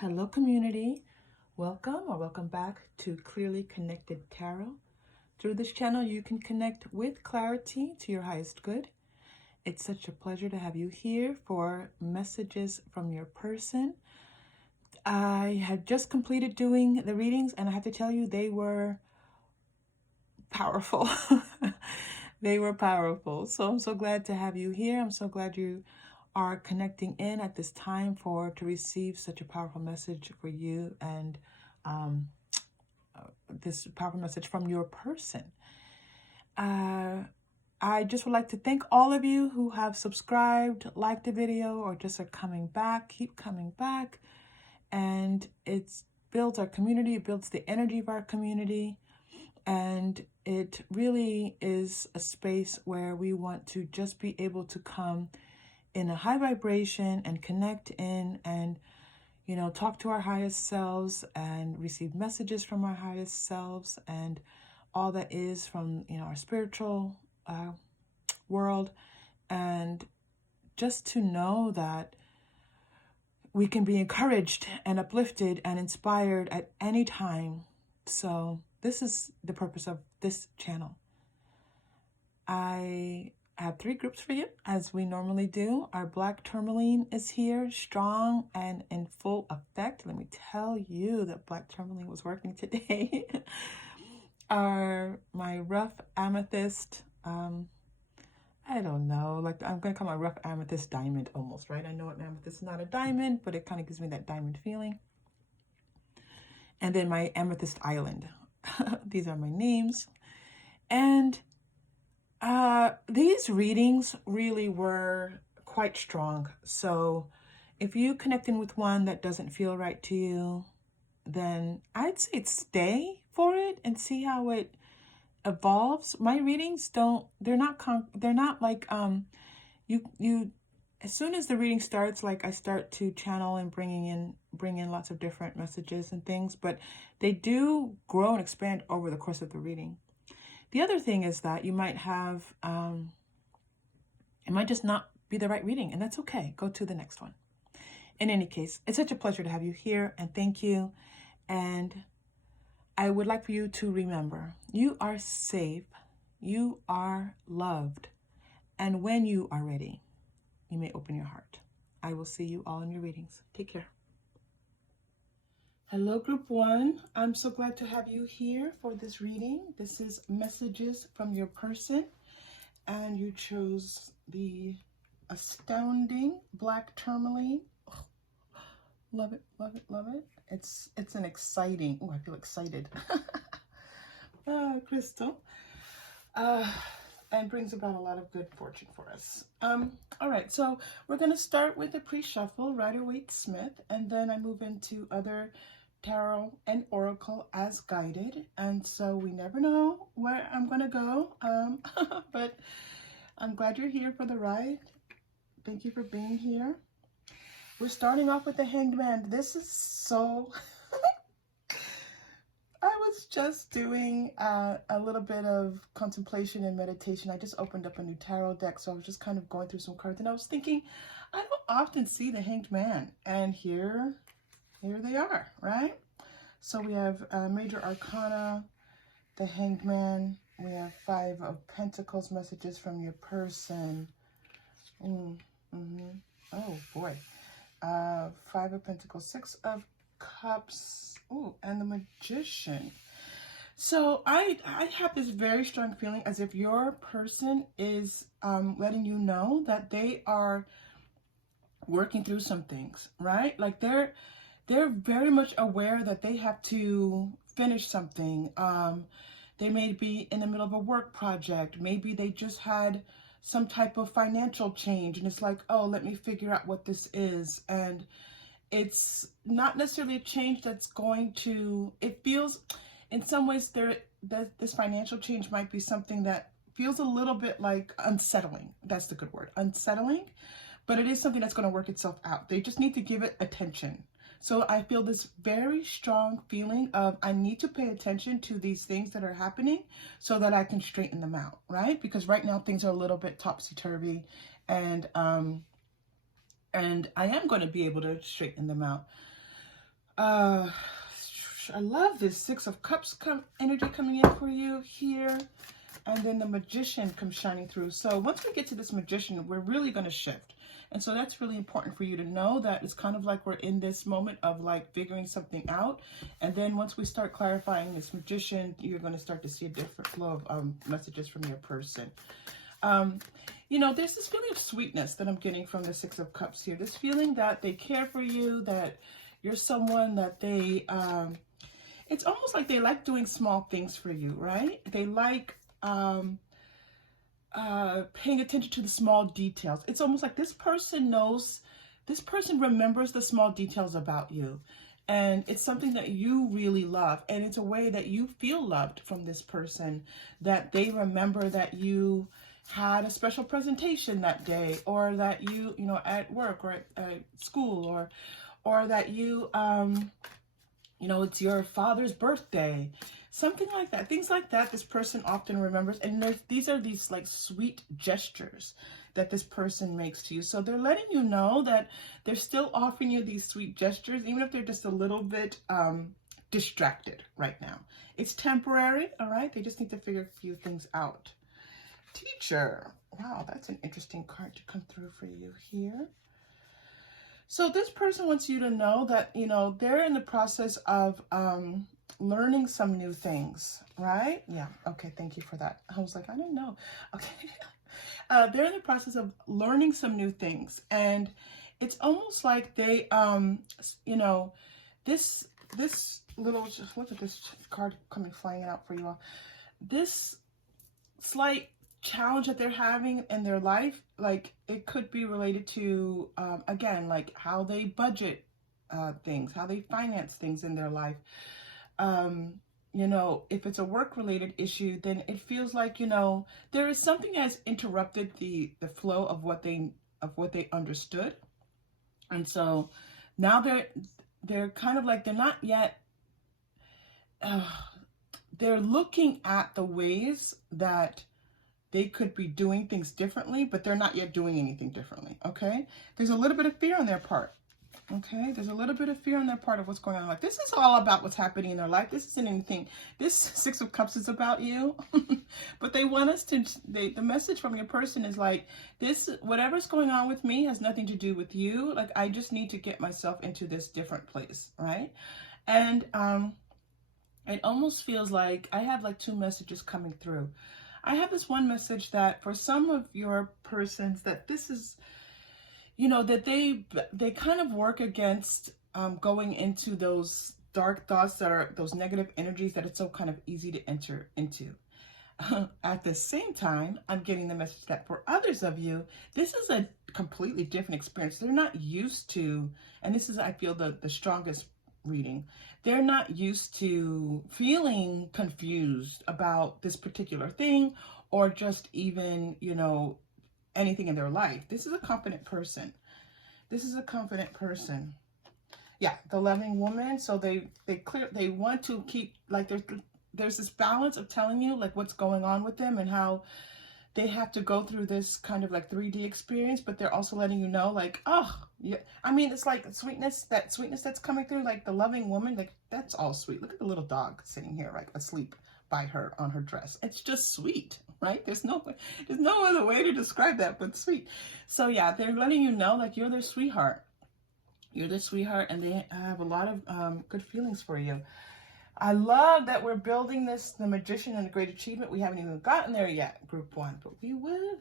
Hello, community. Welcome back to Clearly Connected Tarot. Through this channel, you can connect with clarity to your highest good. It's such a pleasure to have you here for messages from your person. I had just completed doing the readings, and I have to tell you, they were powerful. They were powerful. So I'm so glad to have you here. I'm so glad you are connecting in at this time to receive such a powerful message for you and this powerful message from your person. I just would like to thank all of you who have subscribed, liked the video, or just are coming back. Keep coming back. And it builds our community. It builds the energy of our community. And it really is a space where we want to just be able to come in a high vibration and connect in and, you know, talk to our highest selves and receive messages from our highest selves and all that is from, you know, our spiritual world. And just to know that we can be encouraged and uplifted and inspired at any time. So this is the purpose of this channel. I have 3 groups for you, as we normally do. Our Black Tourmaline is here, strong and in full effect. Let me tell you that Black Tourmaline was working today. My rough Amethyst, I don't know, like I'm going to call my rough Amethyst diamond almost, right? I know an amethyst is not a diamond, but it kind of gives me that diamond feeling. And then my Amethyst Island. These are my names. And these readings really were quite strong. So if you connect in with one that doesn't feel right to you, then I'd say stay for it and see how it evolves. My readings they're not like, you, as soon as the reading starts, like I start to channel and bring in lots of different messages and things, but they do grow and expand over the course of the reading. The other thing is that you might have, it might just not be the right reading, and that's okay. Go to the next one. In any case, it's such a pleasure to have you here, and thank you. And I would like for you to remember, you are safe, you are loved, and when you are ready, you may open your heart. I will see you all in your readings. Take care. Hello, Group 1. I'm so glad to have you here for this reading. This is messages from your person, and you chose the astounding Black Tourmaline. Oh, love it, love it, love it. It's an exciting, oh, I feel excited. Crystal. And brings about a lot of good fortune for us. All right, so we're going to start with a pre-shuffle, Rider-Waite-Smith, and then I move into other tarot and oracle as guided. And so we never know where I'm going to go, but I'm glad you're here for the ride. Thank you for being here. We're starting off with the Hanged Man. This is so... I was just doing a little bit of contemplation and meditation. I just opened up a new tarot deck, so I was just kind of going through some cards, and I was thinking, I don't often see the Hanged Man, and here they are, right? So we have Major Arcana, the Hanged Man. We have 5 of Pentacles, messages from your person. Oh boy. 5 of Pentacles, 6 of Cups. Oh, and the Magician. So I have this very strong feeling as if your person is letting you know that they are working through some things, right? Like they're very much aware that they have to finish something. They may be in the middle of a work project. Maybe they just had some type of financial change, and it's like, oh, let me figure out what this is. And it's not necessarily a change that's going to, it feels, in some ways, this financial change might be something that feels a little bit like unsettling. That's the good word, unsettling. But it is something that's going to work itself out. They just need to give it attention. So I feel this very strong feeling of I need to pay attention to these things that are happening so that I can straighten them out, right? Because right now things are a little bit topsy-turvy, and I am going to be able to straighten them out. Uh, I love this Six of Cups energy coming in for you here. And then the Magician comes shining through. So once we get to this Magician, we're really going to shift. And so that's really important for you to know that it's kind of like we're in this moment of like figuring something out. And then once we start clarifying this Magician, you're going to start to see a different flow of messages from your person. You know, there's this feeling of sweetness that I'm getting from the Six of Cups here. This feeling that they care for you, that you're someone that they, it's almost like they like doing small things for you, right? They like paying attention to the small details. It's almost like this person remembers the small details about you. And it's something that you really love. And it's a way that you feel loved from this person, that they remember that you had a special presentation that day, or that you know, at work or at school, or that you know, it's your father's birthday, something like that. Things like that this person often remembers. And these are these like sweet gestures that this person makes to you. So they're letting you know that they're still offering you these sweet gestures, even if they're just a little bit distracted right now. It's temporary, all right? They just need to figure a few things out. Teacher. Wow, that's an interesting card to come through for you here. So this person wants you to know that, you know, they're in the process of learning some new things, right? Yeah, okay, thank you for that. I was like, I don't know. Okay. They're in the process of learning some new things. And it's almost like they, you know, this little, look at this card coming flying out for you all. This slight challenge that they're having in their life, like it could be related to again, like how they budget things, how they finance things in their life. You know, if it's a work related issue, then it feels like, you know, there is something that has interrupted the flow of what they understood. And so now they're kind of like, they're not yet they're looking at the ways that they could be doing things differently, but they're not yet doing anything differently, okay? There's a little bit of fear on their part, okay? There's a little bit of fear on their part of what's going on in life. This is all about what's happening in their life. This isn't anything. This Six of Cups is about you, but they want us to, the message from your person is like, this, whatever's going on with me has nothing to do with you. Like, I just need to get myself into this different place, right? And it almost feels like I have like two messages coming through. I have this one message that for some of your persons, that this is, you know, that they kind of work against going into those dark thoughts, that are those negative energies that it's so kind of easy to enter into. At the same time, I'm getting the message that for others of you, this is a completely different experience. They're not used to, and this is, I feel, the strongest reading. They're not used to feeling confused about this particular thing, or just even, you know, anything in their life. This is a confident person. This is a confident person. Yeah, the loving woman. So they want to keep, like, there's this balance of telling you like what's going on with them and how they have to go through this kind of like 3D experience, but they're also letting you know, like, oh, yeah. I mean, it's like sweetness that's coming through, like the loving woman, like that's all sweet. Look at the little dog sitting here, like asleep by her on her dress. It's just sweet, right? There's no other way to describe that but sweet. So yeah, they're letting you know, like, you're their sweetheart. You're their sweetheart, and they have a lot of good feelings for you. I love that we're building this, the Magician and the Great Achievement. We haven't even gotten there yet, Group 1, but we will.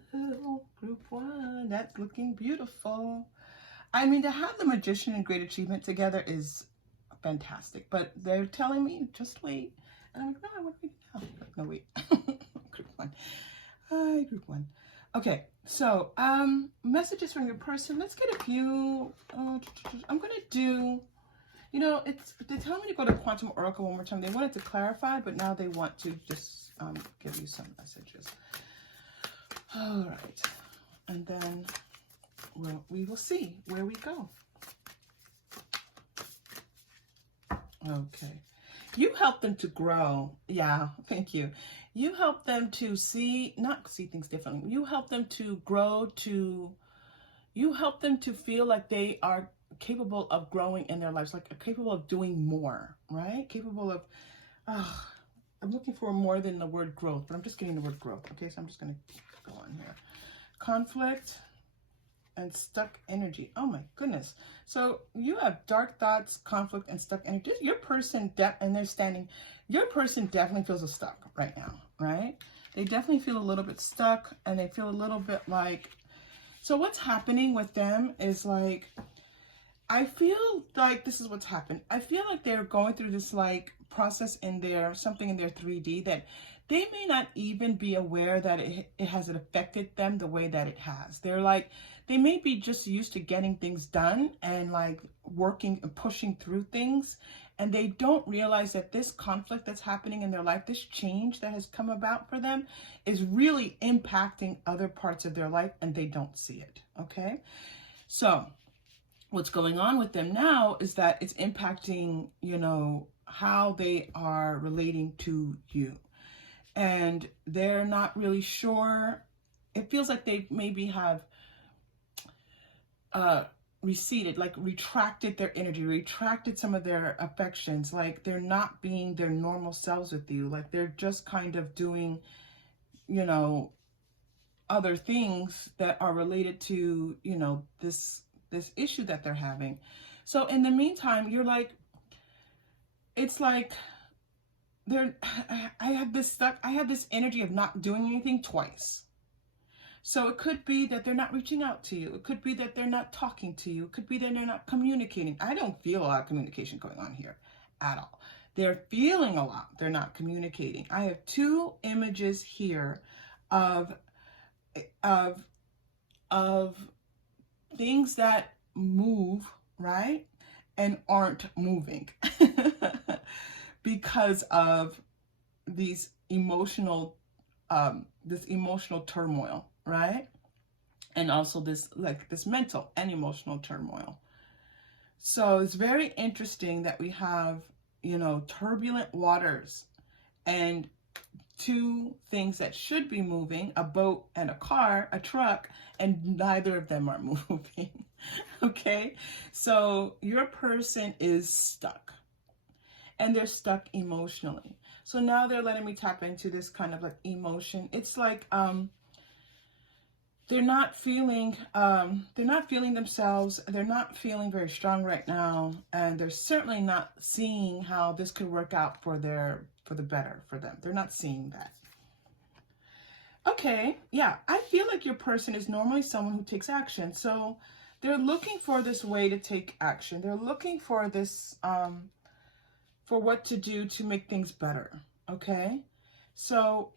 Group 1, that's looking beautiful. I mean, to have the Magician and Great Achievement together is fantastic, but they're telling me, just wait. And I'm like, no, what do we do now? No, wait. Group 1. Hi, Group 1. Okay, so messages from your person. Let's get a few. I'm going to do... You know, they tell me to go to Quantum Oracle one more time. They wanted to clarify, but now they want to just give you some messages. All right. And then we will see where we go. Okay. You help them to grow. Yeah, thank you. You help them to not see things differently. You help them to grow, you help them to feel like they are capable of growing in their lives, like capable of doing more, right? Capable of, I'm looking for more than the word growth, but I'm just getting the word growth. Okay, so I'm just going to go on here. Conflict and stuck energy. Oh my goodness. So you have dark thoughts, conflict, and stuck energy. Your person, and they're standing, your person definitely feels stuck right now, right? They definitely feel a little bit stuck, and they feel a little bit like, so what's happening with them is like, I feel like this is what's happened. I feel like they're going through this like process in their, something in their 3D that they may not even be aware that it has affected them the way that it has. They're like, they may be just used to getting things done and like working and pushing through things. And they don't realize that this conflict that's happening in their life, this change that has come about for them is really impacting other parts of their life, and they don't see it, okay? So what's going on with them now is that it's impacting, you know, how they are relating to you. And they're not really sure. It feels like they maybe have receded, like retracted their energy, retracted some of their affections, like they're not being their normal selves with you, like they're just kind of doing, you know, other things that are related to, you know, this issue that they're having. So in the meantime, you're like, it's like I have this energy of not doing anything twice. So it could be that they're not reaching out to you. It could be that they're not talking to you. It could be that they're not communicating. I don't feel a lot of communication going on here at all. They're feeling a lot. They're not communicating. I have two images here of things that move, right? And aren't moving because of these emotional, this emotional turmoil, right? And also this mental and emotional turmoil. So it's very interesting that we have, you know, turbulent waters and two things that should be moving, a boat and a car, a truck, and neither of them are moving. Okay? So your person is stuck, and they're stuck emotionally. So now they're letting me tap into this kind of like emotion. It's like they're not feeling themselves. They're not feeling very strong right now, and they're certainly not seeing how this could work out for the better for them. They're not seeing that. Okay, yeah, I feel like your person is normally someone who takes action. So they're looking for this way to take action. They're looking for this, for what to do to make things better, okay? So,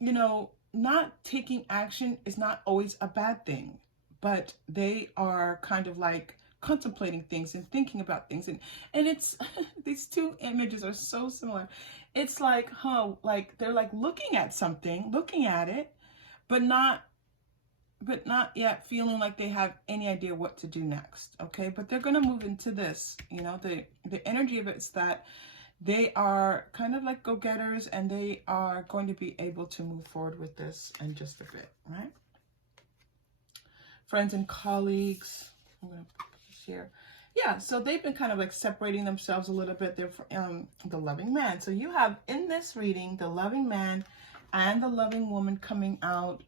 you know, not taking action is not always a bad thing, but they are kind of like contemplating things and thinking about things. And it's, these two images are so similar. It's like, like they're like looking at something, looking at it, but not yet feeling like they have any idea what to do next, okay? But they're going to move into this, you know, the energy of it is that they are kind of like go-getters, and they are going to be able to move forward with this in just a bit, right? Friends and colleagues, I'm going to put this here. Yeah, so they've been kind of like separating themselves a little bit. They're the loving man. So you have in this reading the loving man and the loving woman coming out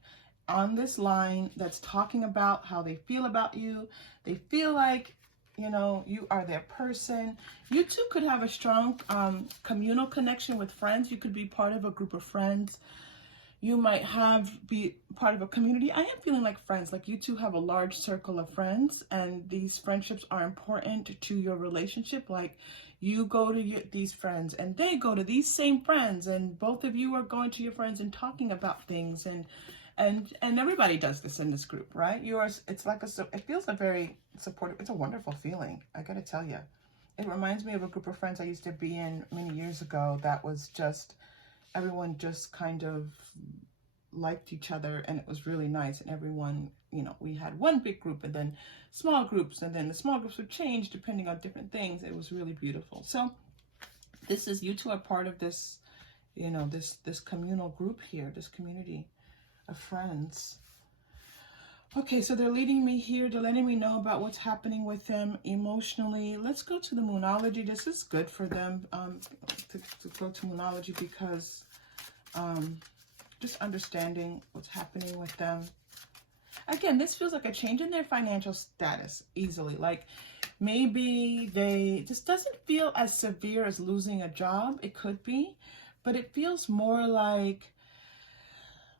on this line that's talking about how they feel about you. They feel like, you know, you are their person. You too could have a strong communal connection with friends. You could be part of a group of friends. You might be part of a community. I am feeling like friends, like you two have a large circle of friends, and these friendships are important to your relationship. Like you go to these friends and they go to these same friends, and both of you are going to your friends and talking about things, and everybody does this in this group, right? It's like it feels a very supportive. It's a wonderful feeling, I gotta tell you. It reminds me of a group of friends I used to be in many years ago that was just, everyone just kind of liked each other, and it was really nice. And everyone, you know, we had one big group and then small groups, and then the small groups would change depending on different things. It was really beautiful. So this is, you two are part of this, you know, this communal group here, this community of friends. Okay, so they're leading me here. They're letting me know about what's happening with them emotionally. Let's go to the Moonology. This is good for them to go to Moonology because just understanding what's happening with them. Again, this feels like a change in their financial status easily. Like maybe this doesn't feel as severe as losing a job. It could be, but it feels more like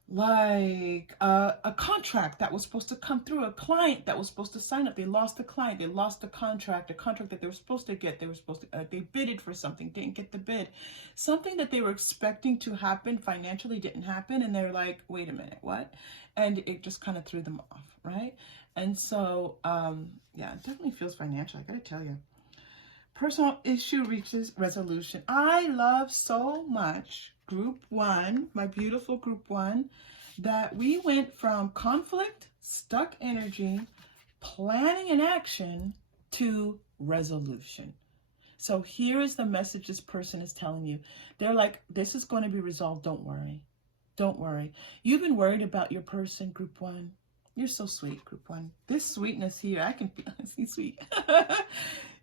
a contract that was supposed to come through, a client that was supposed to sign up. They lost the client, they lost the contract, a contract that they were supposed to get. They were supposed to, they bidded for something, didn't get the bid. Something that they were expecting to happen financially didn't happen, and they're like, wait a minute, what? And it just kind of threw them off, right? And so, yeah, it definitely feels financial, I gotta tell you. Personal issue reaches resolution. I love so much group one, my beautiful group one, that we went from conflict, stuck energy, planning and action to resolution. So here is the message this person is telling you. They're like, this is going to be resolved. Don't worry. Don't worry. You've been worried about your person, group one. You're so sweet, group one. This sweetness here, I can feel it's sweet.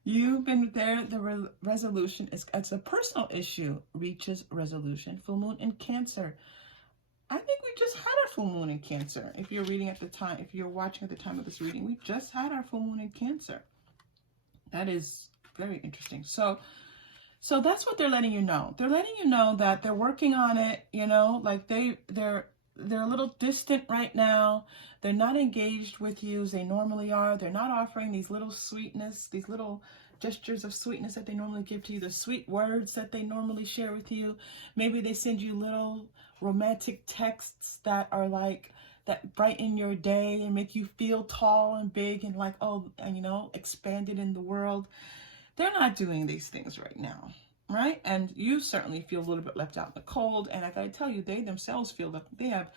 You've been there. The resolution is, it's a personal issue, reaches resolution. Full moon in Cancer. I think we just had our full moon in Cancer. If you're reading at the time, if you're watching at the time of this reading, we just had our full moon in Cancer. That is very interesting. So that's what they're letting you know. They're letting you know that they're working on it, you know, like they're a little distant right now. They're not engaged with you as they normally are. They're not offering these little sweetness, these little gestures of sweetness that they normally give to you, the sweet words that they normally share with you. Maybe they send you little romantic texts that are like, that brighten your day and make you feel tall and big and like, oh, and you know, expanded in the world. They're not doing these things right now, right? And you certainly feel a little bit left out in the cold. And I gotta tell you, they themselves feel that they have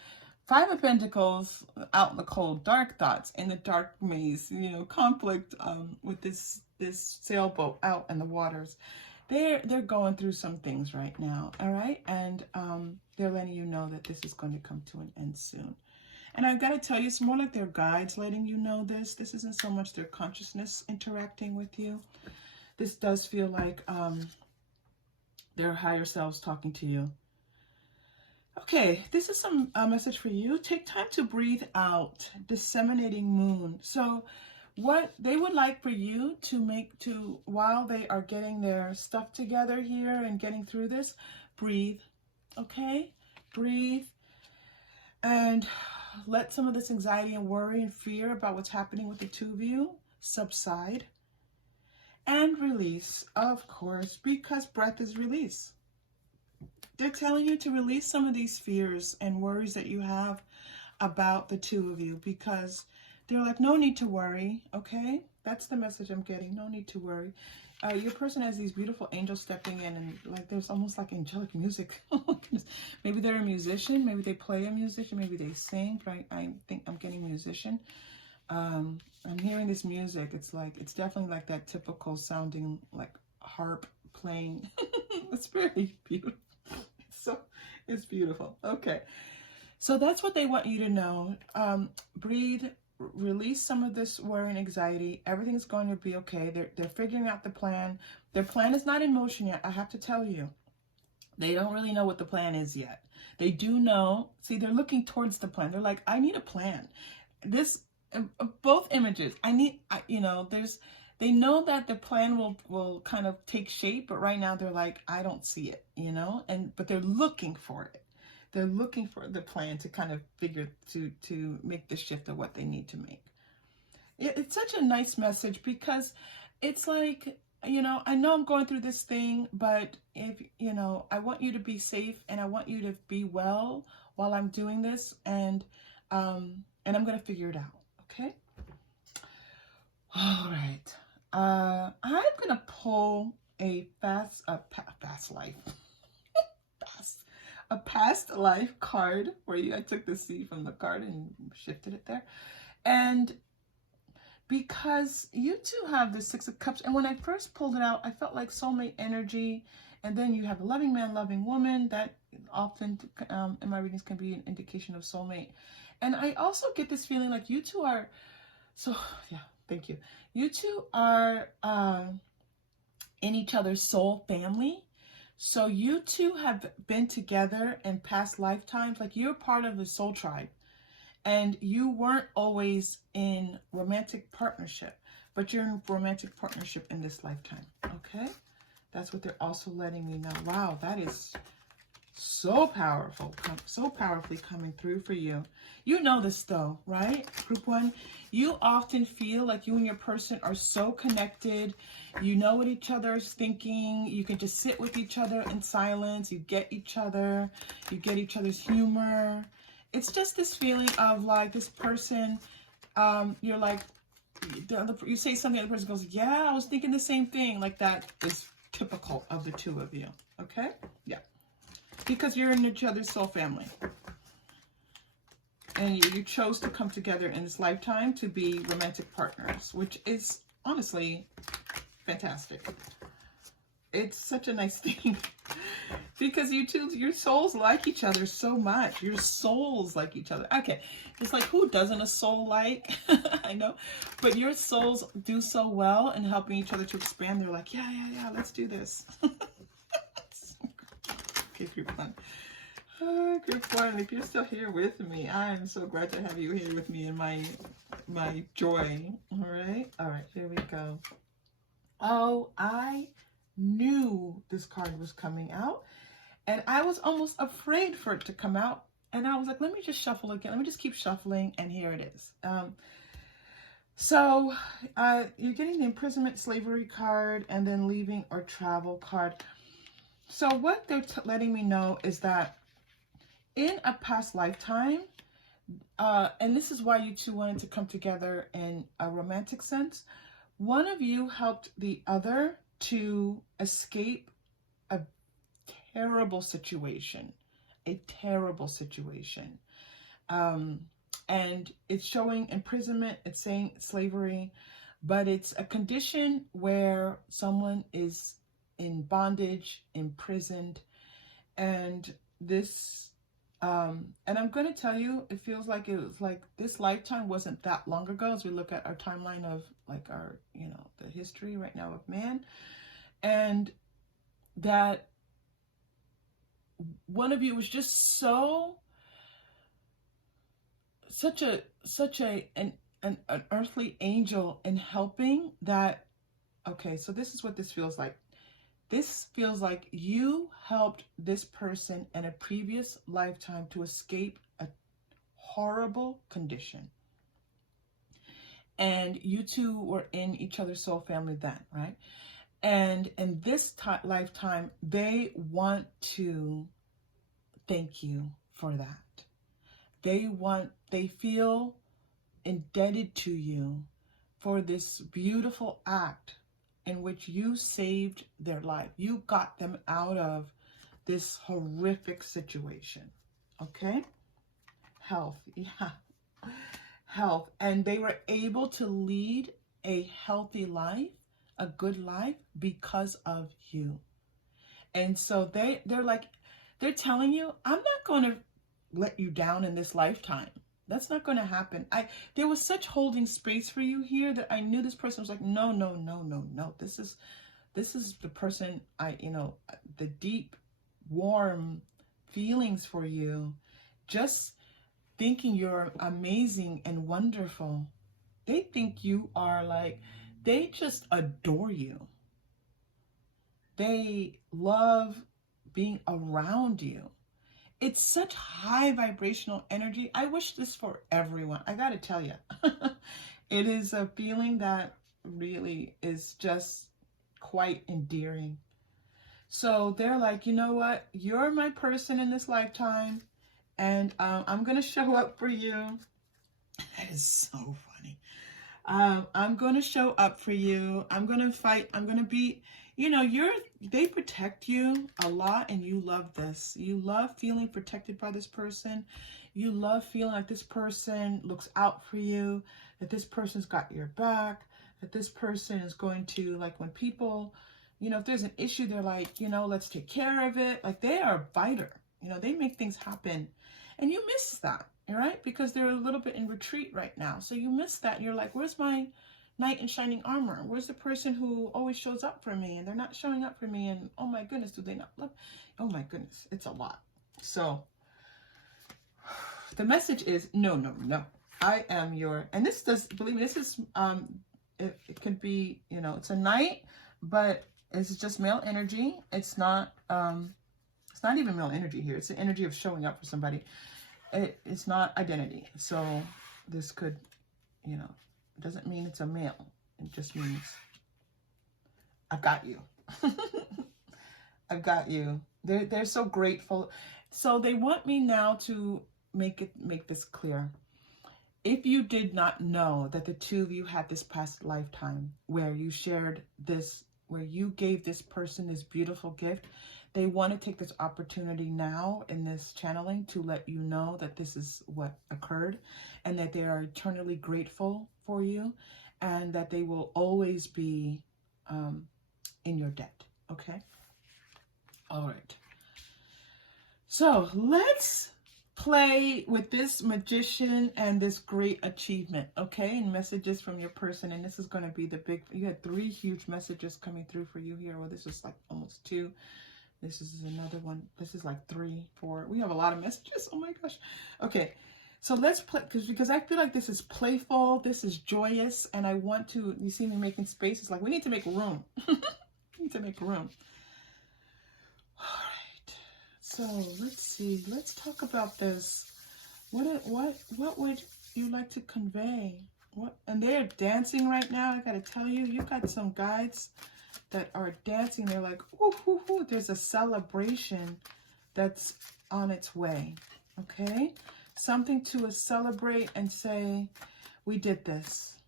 Five of Pentacles out in the cold, dark thoughts in the dark maze, you know, conflict with this sailboat out in the waters. They're going through some things right now, all right? And they're letting you know that this is going to come to an end soon. And I've got to tell you, it's more like their guides letting you know this. This isn't so much their consciousness interacting with you. This does feel like their higher selves talking to you. Okay, this is some message for you. Take time to breathe out. Disseminating moon. So what they would like for you to while they are getting their stuff together here and getting through this, breathe. Okay? Breathe. And let some of this anxiety and worry and fear about what's happening with the two of you subside. And release, of course, because breath is release. They're telling you to release some of these fears and worries that you have about the two of you, because they're like, no need to worry, okay? That's the message I'm getting, no need to worry. Your person has these beautiful angels stepping in, and like there's almost like angelic music. Maybe they're a musician, maybe they play a musician, maybe they sing, but I think I'm getting musician. I'm hearing this music. It's definitely like that typical sounding like harp playing. It's very beautiful. It's beautiful. Okay. So that's what they want you to know. Breathe, release some of this worry and anxiety. Everything's going to be okay. They're figuring out the plan. Their plan is not in motion yet. I have to tell you. They don't really know what the plan is yet. They do know. See, they're looking towards the plan. They're like, I need a plan. This, both images, they know that the plan will kind of take shape, but right now they're like, I don't see it, you know, but they're looking for it. They're looking for the plan to kind of figure, to make the shift of what they need to make. It's such a nice message, because it's like, you know, I know I'm going through this thing, but if, you know, I want you to be safe and I want you to be well while I'm doing this, and I'm going to figure it out. Okay. All right. I'm going to pull a past life card, where I took the C from the card and shifted it there. And because you two have the Six of Cups, and when I first pulled it out, I felt like soulmate energy. And then you have a loving man, loving woman. That often in my readings can be an indication of soulmate. And I also get this feeling like you two are, so yeah, thank you. You two are in each other's soul family. So you two have been together in past lifetimes. Like you're part of the soul tribe. And you weren't always in romantic partnership, but you're in romantic partnership in this lifetime. Okay? That's what they're also letting me know. Wow, that is so powerful, so powerfully coming through for you. You know this though, right? Group one, you often feel like you and your person are so connected. You know what each other is thinking. You can just sit with each other in silence. You get each other. You get each other's humor. It's just this feeling of like this person, you're like, you say something, the other person goes, yeah, I was thinking the same thing. Like that is typical of the two of you. Okay? Yeah. Because you're in each other's soul family. And you chose to come together in this lifetime to be romantic partners, which is honestly fantastic. It's such a nice thing. Because you two, your souls like each other so much. Your souls like each other. Okay. It's like, who doesn't a soul like? I know. But your souls do so well in helping each other to expand. They're like, yeah, let's do this. Okay, group one. Group one, if you're still here with me, I am so glad to have you here with me in my joy. All right, here we go. Oh, I knew this card was coming out, and I was almost afraid for it to come out. And I was like, let me just shuffle again. Let me just keep shuffling, and here it is. So you're getting the imprisonment, slavery card, and then leaving or travel card. So what they're letting me know is that in a past lifetime, and this is why you two wanted to come together in a romantic sense, one of you helped the other to escape a terrible situation, and it's showing imprisonment, it's saying slavery, but it's a condition where someone is in bondage, imprisoned, and this, and I'm going to tell you, it feels like it was like this lifetime wasn't that long ago as we look at our timeline of like our, the history right now of man, and that one of you was just such an earthly angel in helping that. Okay, so this is what this feels like. This feels like you helped this person in a previous lifetime to escape a horrible condition. And you two were in each other's soul family then, right? And in this lifetime, they want to thank you for that. They feel indebted to you for this beautiful act in which you saved their life. You got them out of this horrific situation. Okay? Health. Yeah. Health. And they were able to lead a healthy life, a good life, because of you. And so they're telling you, I'm not going to let you down in this lifetime. That's not going to happen. There was such holding space for you here that I knew this person was like, no. This is the person the deep, warm feelings for you. Just thinking you're amazing and wonderful. They think you are they just adore you. They love being around you. It's such high vibrational energy. I wish this for everyone. I got to tell you, it is a feeling that really is just quite endearing. So they're like, you know what? You're my person in this lifetime, and I'm going to show up for you. That is so funny. I'm going to show up for you. I'm going to fight. I'm going to be, they protect you a lot, and you love this. You love feeling protected by this person. You love feeling like this person looks out for you, that this person's got your back, that this person is going to, like, when people, if there's an issue, they're like, let's take care of it. Like, they are a fighter. They make things happen. And you miss that. all right? Because they're a little bit in retreat right now. So you miss that. You're like, where's my knight in shining armor? Where's the person who always shows up for me? And they're not showing up for me. And oh my goodness, do they not love? Oh my goodness, it's a lot. So the message is no, no, no. I am your, and this does, believe me, this is, it could be, you know, it's a knight, but it's just male energy. It's not even male energy here. It's the energy of showing up for somebody. It's not identity. So this could, you know, it doesn't mean it's a male. It just means I've got you. I've got you. They're so grateful. So they want me now to make this clear. If you did not know that the two of you had this past lifetime where you shared this, where you gave this person this beautiful gift, they want to take this opportunity now in this channeling to let you know that this is what occurred and that they are eternally grateful for you and that they will always be in your debt. Okay? All right. So let's play with this magician and this great achievement, okay? And messages from your person. And this is going to be the big, you had 3 huge messages coming through for you here. Well, this is like almost 2. This is another one. This is like 3, 4. We have a lot of messages. Oh my gosh. Okay. So let's play, because I feel like this is playful. This is joyous. And I want to, you see me making space. It's like, we need to make room. We need to make room. So let's see. Let's talk about this. What would you like to convey? What? And they're dancing right now. I gotta tell you, you got some guides that are dancing. They're like, ooh, ooh, ooh. There's a celebration that's on its way. Okay, something to celebrate and say, we did this.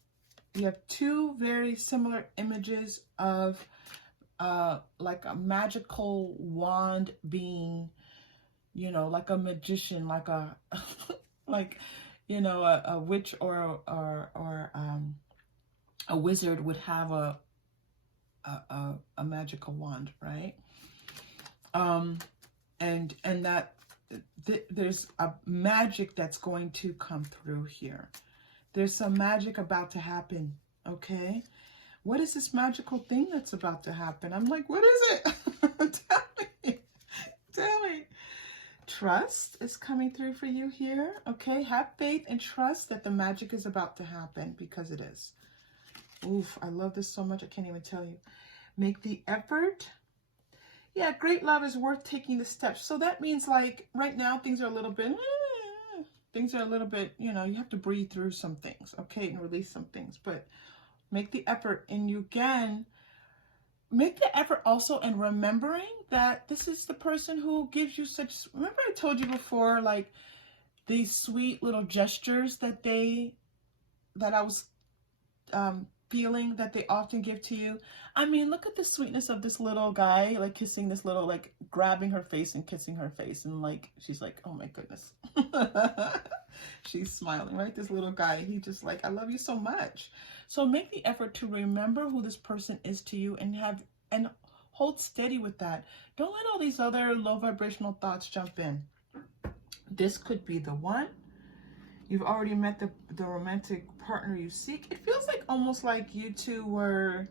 You have 2 very similar images of like a magical wand being, you know, like a magician, like a like, you know, a witch or a wizard would have a magical wand, right? And that there's a magic that's going to come through here. There's some magic about to happen, okay? What is this magical thing that's about to happen? I'm like, what is it? Tell me. Tell me. Trust is coming through for you here. Okay, have faith and trust that the magic is about to happen because it is. Oof, I love this so much. I can't even tell you. Make the effort. Yeah, great love is worth taking the steps. So that means like right now things are a little bit, you know, you have to breathe through some things, okay, and release some things. But make the effort, and you again, make the effort also in remembering that this is the person who gives you such, remember I told you before, like these sweet little gestures that I was feeling that they often give to you. I mean, look at the sweetness of this little guy, like kissing this little, like grabbing her face and kissing her face. And like, she's like, oh my goodness. She's smiling, right? This little guy, he just like, I love you so much. So make the effort to remember who this person is to you and hold steady with that. Don't let all these other low vibrational thoughts jump in. This could be the one. You've already met the romantic partner you seek. It feels like almost like you two were,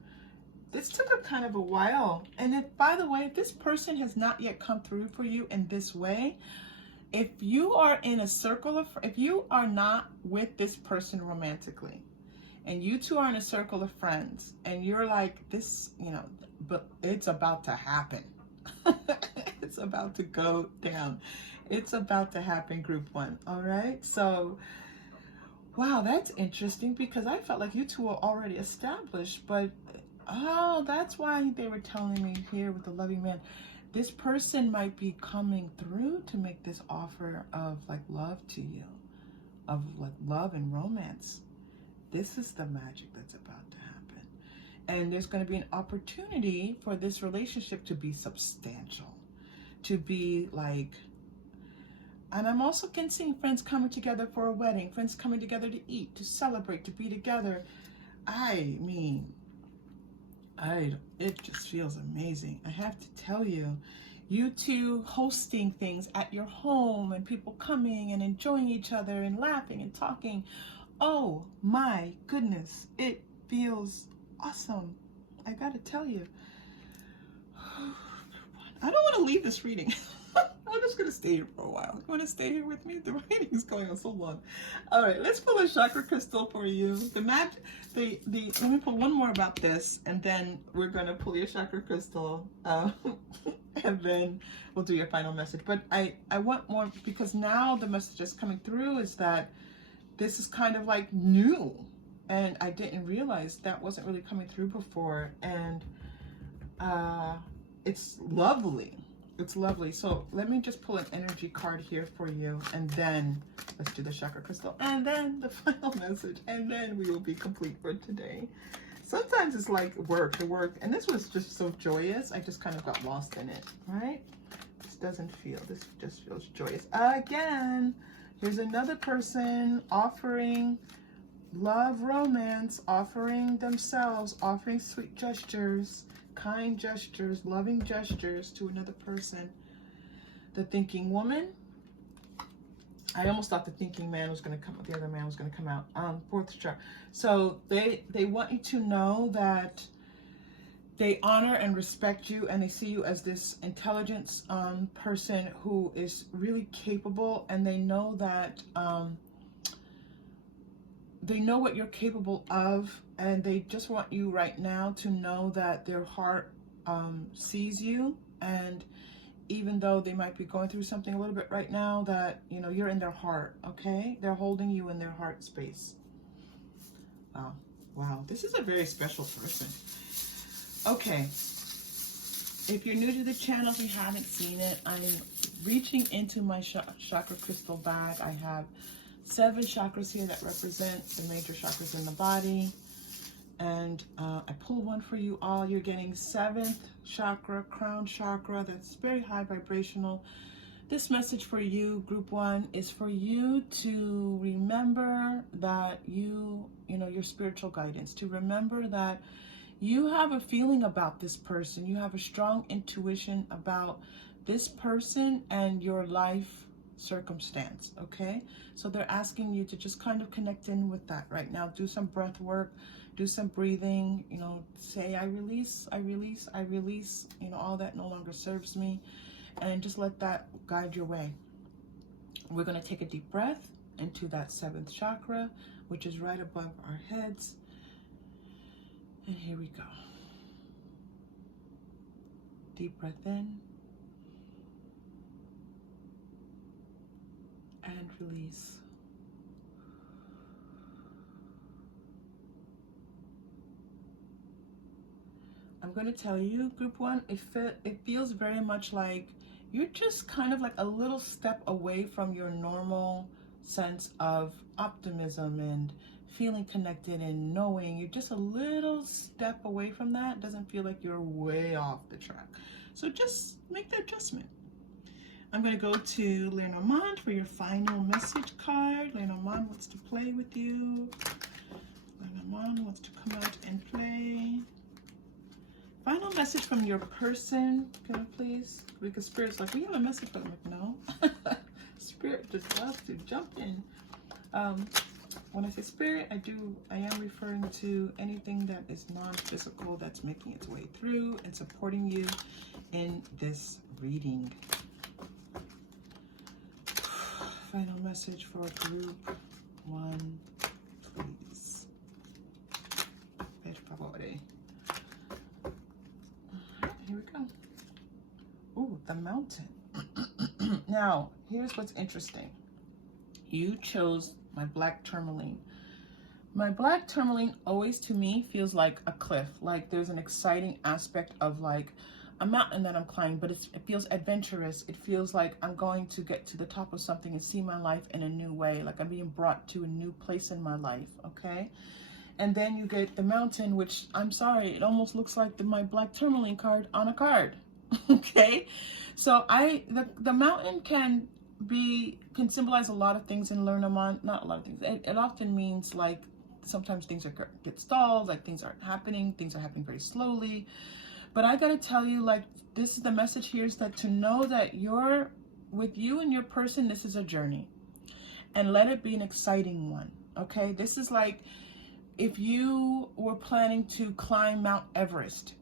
this took a kind of a while. And if, by the way, if this person has not yet come through for you in this way, if you are in a circle of, if you are not with this person romantically, and you two are in a circle of friends, and you're like, this, you know, but it's about to happen. It's about to go down. It's about to happen, group 1. All right. So, wow, that's interesting because I felt like you two were already established, but oh, that's why they were telling me here with the loving man, this person might be coming through to make this offer of like love to you, of like love and romance. This is the magic that's about to happen. And there's going to be an opportunity for this relationship to be substantial, to be like, and I'm also seeing friends coming together for a wedding, friends coming together to eat, to celebrate, to be together. I mean, it just feels amazing. I have to tell you, you two hosting things at your home and people coming and enjoying each other and laughing and talking. Oh my goodness, it feels awesome. I gotta tell you. I don't want to leave this reading. I'm just going to stay here for a while. You want to stay here with me? The reading is going on so long. All right, let's pull a chakra crystal for you. Let me pull one more about this, and then we're going to pull your chakra crystal, and then we'll do your final message. But I want more, because now the message that's coming through is that this is kind of like new, and I didn't realize that wasn't really coming through before, and it's lovely. It's lovely. So let me just pull an energy card here for you, and then let's do the chakra crystal, and then the final message, and then we will be complete for today. Sometimes it's like work, and this was just so joyous. I just kind of got lost in it, right? This just feels joyous. Again, here's another person offering love, romance, offering themselves, offering sweet gestures, kind gestures, loving gestures to another person. The thinking woman. I almost thought the thinking man was going to come out. The other man was going to come out. Fourth chakra. So they want you to know that they honor and respect you, and they see you as this intelligence person who is really capable, and they know that they know what you're capable of, and they just want you right now to know that their heart sees you, and even though they might be going through something a little bit right now, that, you know, you're in their heart, okay? They're holding you in their heart space. Wow. Wow. This is a very special person. Okay. If you're new to the channel, if you haven't seen it, I'm reaching into my chakra crystal bag. I have 7 chakras here that represent the major chakras in the body. And I pull one for you all. You're getting 7th chakra, crown chakra. That's very high vibrational. This message for you, group 1, is for you to remember that you know, your spiritual guidance, to remember that you have a feeling about this person. You have a strong intuition about this person and your life circumstance, okay? So they're asking you to just kind of connect in with that right now. Do some breath work, do some breathing, you know, say, I release, I release, I release, you know, all that no longer serves me, and just let that guide your way. We're going to take a deep breath into that 7th chakra, which is right above our heads. And here we go. Deep breath in. And release. I'm going to tell you, group 1, it feels very much like you're just kind of like a little step away from your normal sense of optimism and feeling connected and knowing. You're just a little step away from that. It doesn't feel like you're way off the track. So just make the adjustment. I'm going to go to Lenormand for your final message card. Lenormand wants to play with you. Lenormand wants to come out and play. Final message from your person. Can I please? Because Spirit's like, we have a message for them. Like, no. Spirit just loves to jump in. When I say spirit, I am referring to anything that is non-physical that's making its way through and supporting you in this reading. Final message for group 1, please. Per favore. Here we go. Ooh, the mountain. Now, here's what's interesting. You chose my black tourmaline. My black tourmaline always to me feels like a cliff. Like there's an exciting aspect of like a mountain that I'm climbing, but it feels adventurous. It feels like I'm going to get to the top of something and see my life in a new way. Like I'm being brought to a new place in my life, okay? And then you get the mountain, which, I'm sorry, it almost looks like my black tourmaline card on a card, okay? So the mountain can symbolize a lot of things in Lenormand, not a lot of things. It often means like sometimes things get stalled, like things aren't happening, things are happening very slowly. But I gotta tell you, like, this is the message here, is that to know that you're, with you and your person, this is a journey. And let it be an exciting one, okay? This is like, if you were planning to climb Mount Everest,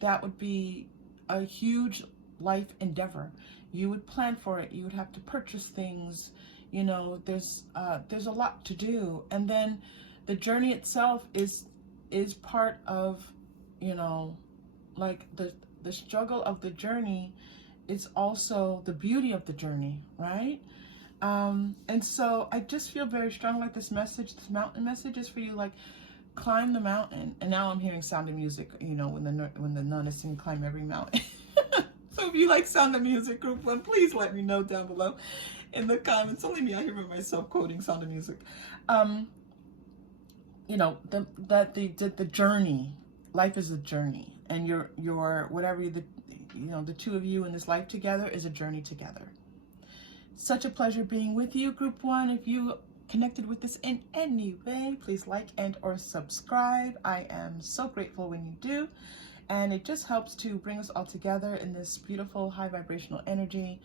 that would be a huge life endeavor. You would plan for it. You would have to purchase things. You know, there's a lot to do. And then the journey itself is part of, you know, like the struggle of the journey is also the beauty of the journey, right? And so I just feel very strong, like this message, this mountain message is for you, like, climb the mountain. And now I'm hearing Sound of Music, you know, when the nun is saying climb every mountain. So if you like Sound of Music, group 1, please let me know down below in the comments. Only me out here by myself quoting Sound of Music. You know, the journey, life is a journey, and your whatever the two of you in this life together is a journey together. Such a pleasure being with you, group 1. If you connected with this in any way, please like and or subscribe. I am so grateful when you do, and it just helps to bring us all together in this beautiful high vibrational energy.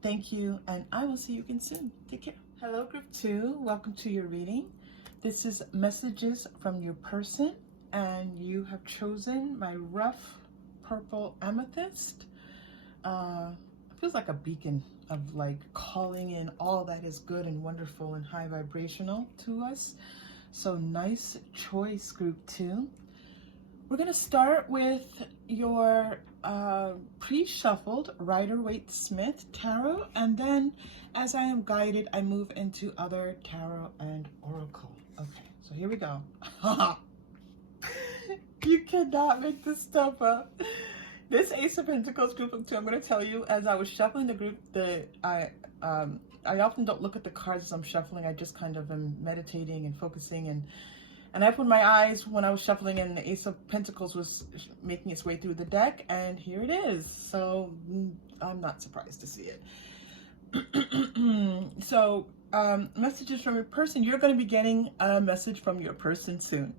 Thank you, and I will see you again soon. Take care. Hello, group 2. Welcome to your reading. This is messages from your person, and you have chosen my rough purple amethyst. It feels like a beacon of like calling in all that is good and wonderful and high vibrational to us. So nice choice, group 2. We're going to start with your pre-shuffled Rider-Waite-Smith tarot, and then as I am guided, I move into other tarot and oracle. Okay, so here we go. You cannot make this stuff up. This Ace of Pentacles group of 2, I'm going to tell you, as I was shuffling the group, I often don't look at the cards as I'm shuffling. I just kind of am meditating and focusing, and I opened my eyes when I was shuffling, and the Ace of Pentacles was making its way through the deck, and here it is. So I'm not surprised to see it. So messages from your person. You're going to be getting a message from your person soon.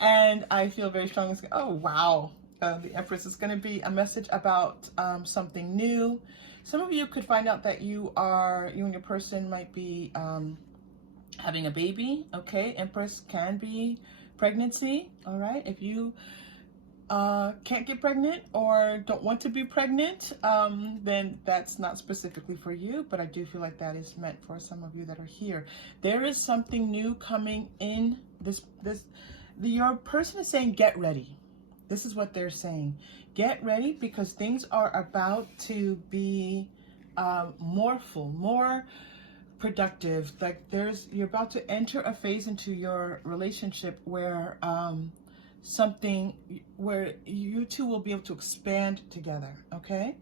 And I feel very strong. Oh, wow. The Empress is going to be a message about something new. Some of you could find out that you and your person might be having a baby. Okay, Empress can be pregnancy. All right, if you can't get pregnant or don't want to be pregnant, then that's not specifically for you, but I do feel like that is meant for some of you that are here. There is something new coming in. Your person is saying get ready. This is what they're saying. Get ready, because things are about to be more full, more productive. Like you're about to enter a phase into your relationship where where you two will be able to expand together. Okay,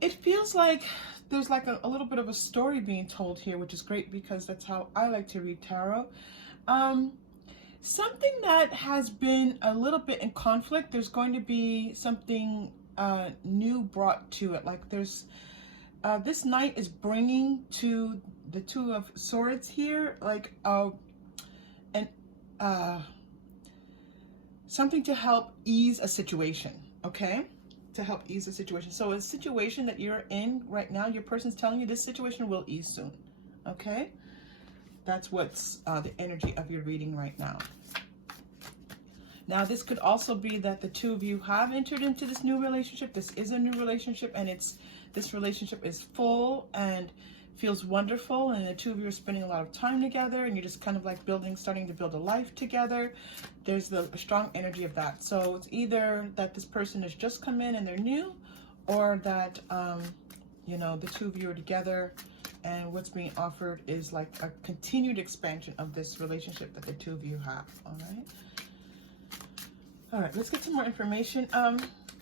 it feels like there's like a little bit of a story being told here, which is great because that's how I like to read tarot. Something that has been a little bit in conflict, there's going to be something new brought to it. Like there's this knight is bringing to the Two of Swords here, like something to help ease a situation. Okay, to help ease a situation. So a situation that you're in right now, your person's telling you this situation will ease soon. Okay, that's what's the energy of your reading right now. Now, this could also be that the two of you have entered into this new relationship. This is a new relationship, and this relationship is full and feels wonderful, and the two of you are spending a lot of time together, and you're just kind of like starting to build a life together. There's a strong energy of that. So it's either that this person has just come in and they're new, or that you know, the two of you are together, and what's being offered is like a continued expansion of this relationship that the two of you have. All right, let's get some more information.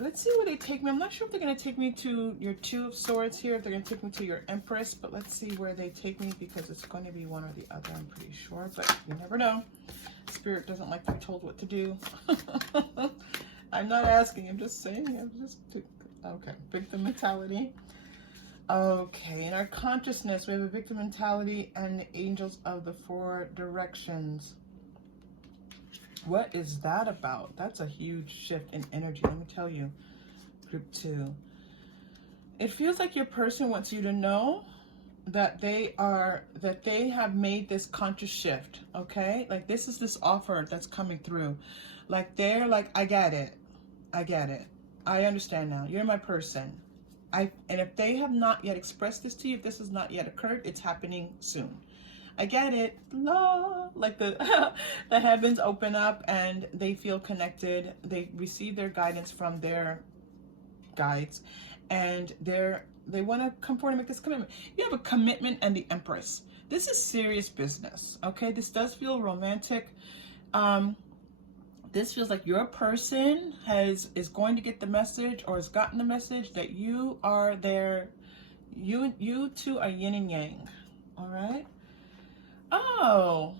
Let's see where they take me. I'm not sure if they're going to take me to your Two of Swords here, if they're going to take me to your Empress, but let's see where they take me, because it's going to be one or the other, I'm pretty sure, but you never know. Spirit doesn't like to be told what to do. I'm not asking, I'm just saying. Okay, victim mentality. Okay, in our consciousness, we have a victim mentality and the angels of the four directions. What is that about? That's a huge shift in energy, let me tell you. Group 2. It feels like your person wants you to know that they have made this conscious shift, okay? Like this is this offer that's coming through. Like they're like, I get it. I understand now. You're my person. And if they have not yet expressed this to you, if this has not yet occurred, it's happening soon. I get it. La, like the the heavens open up and they feel connected. They receive their guidance from their guides, and they want to come forward and make this commitment. You have a commitment and the Empress. This is serious business, okay? This does feel romantic. This feels like your person is going to get the message or has gotten the message that you are there. You two are yin and yang, all right? Oh,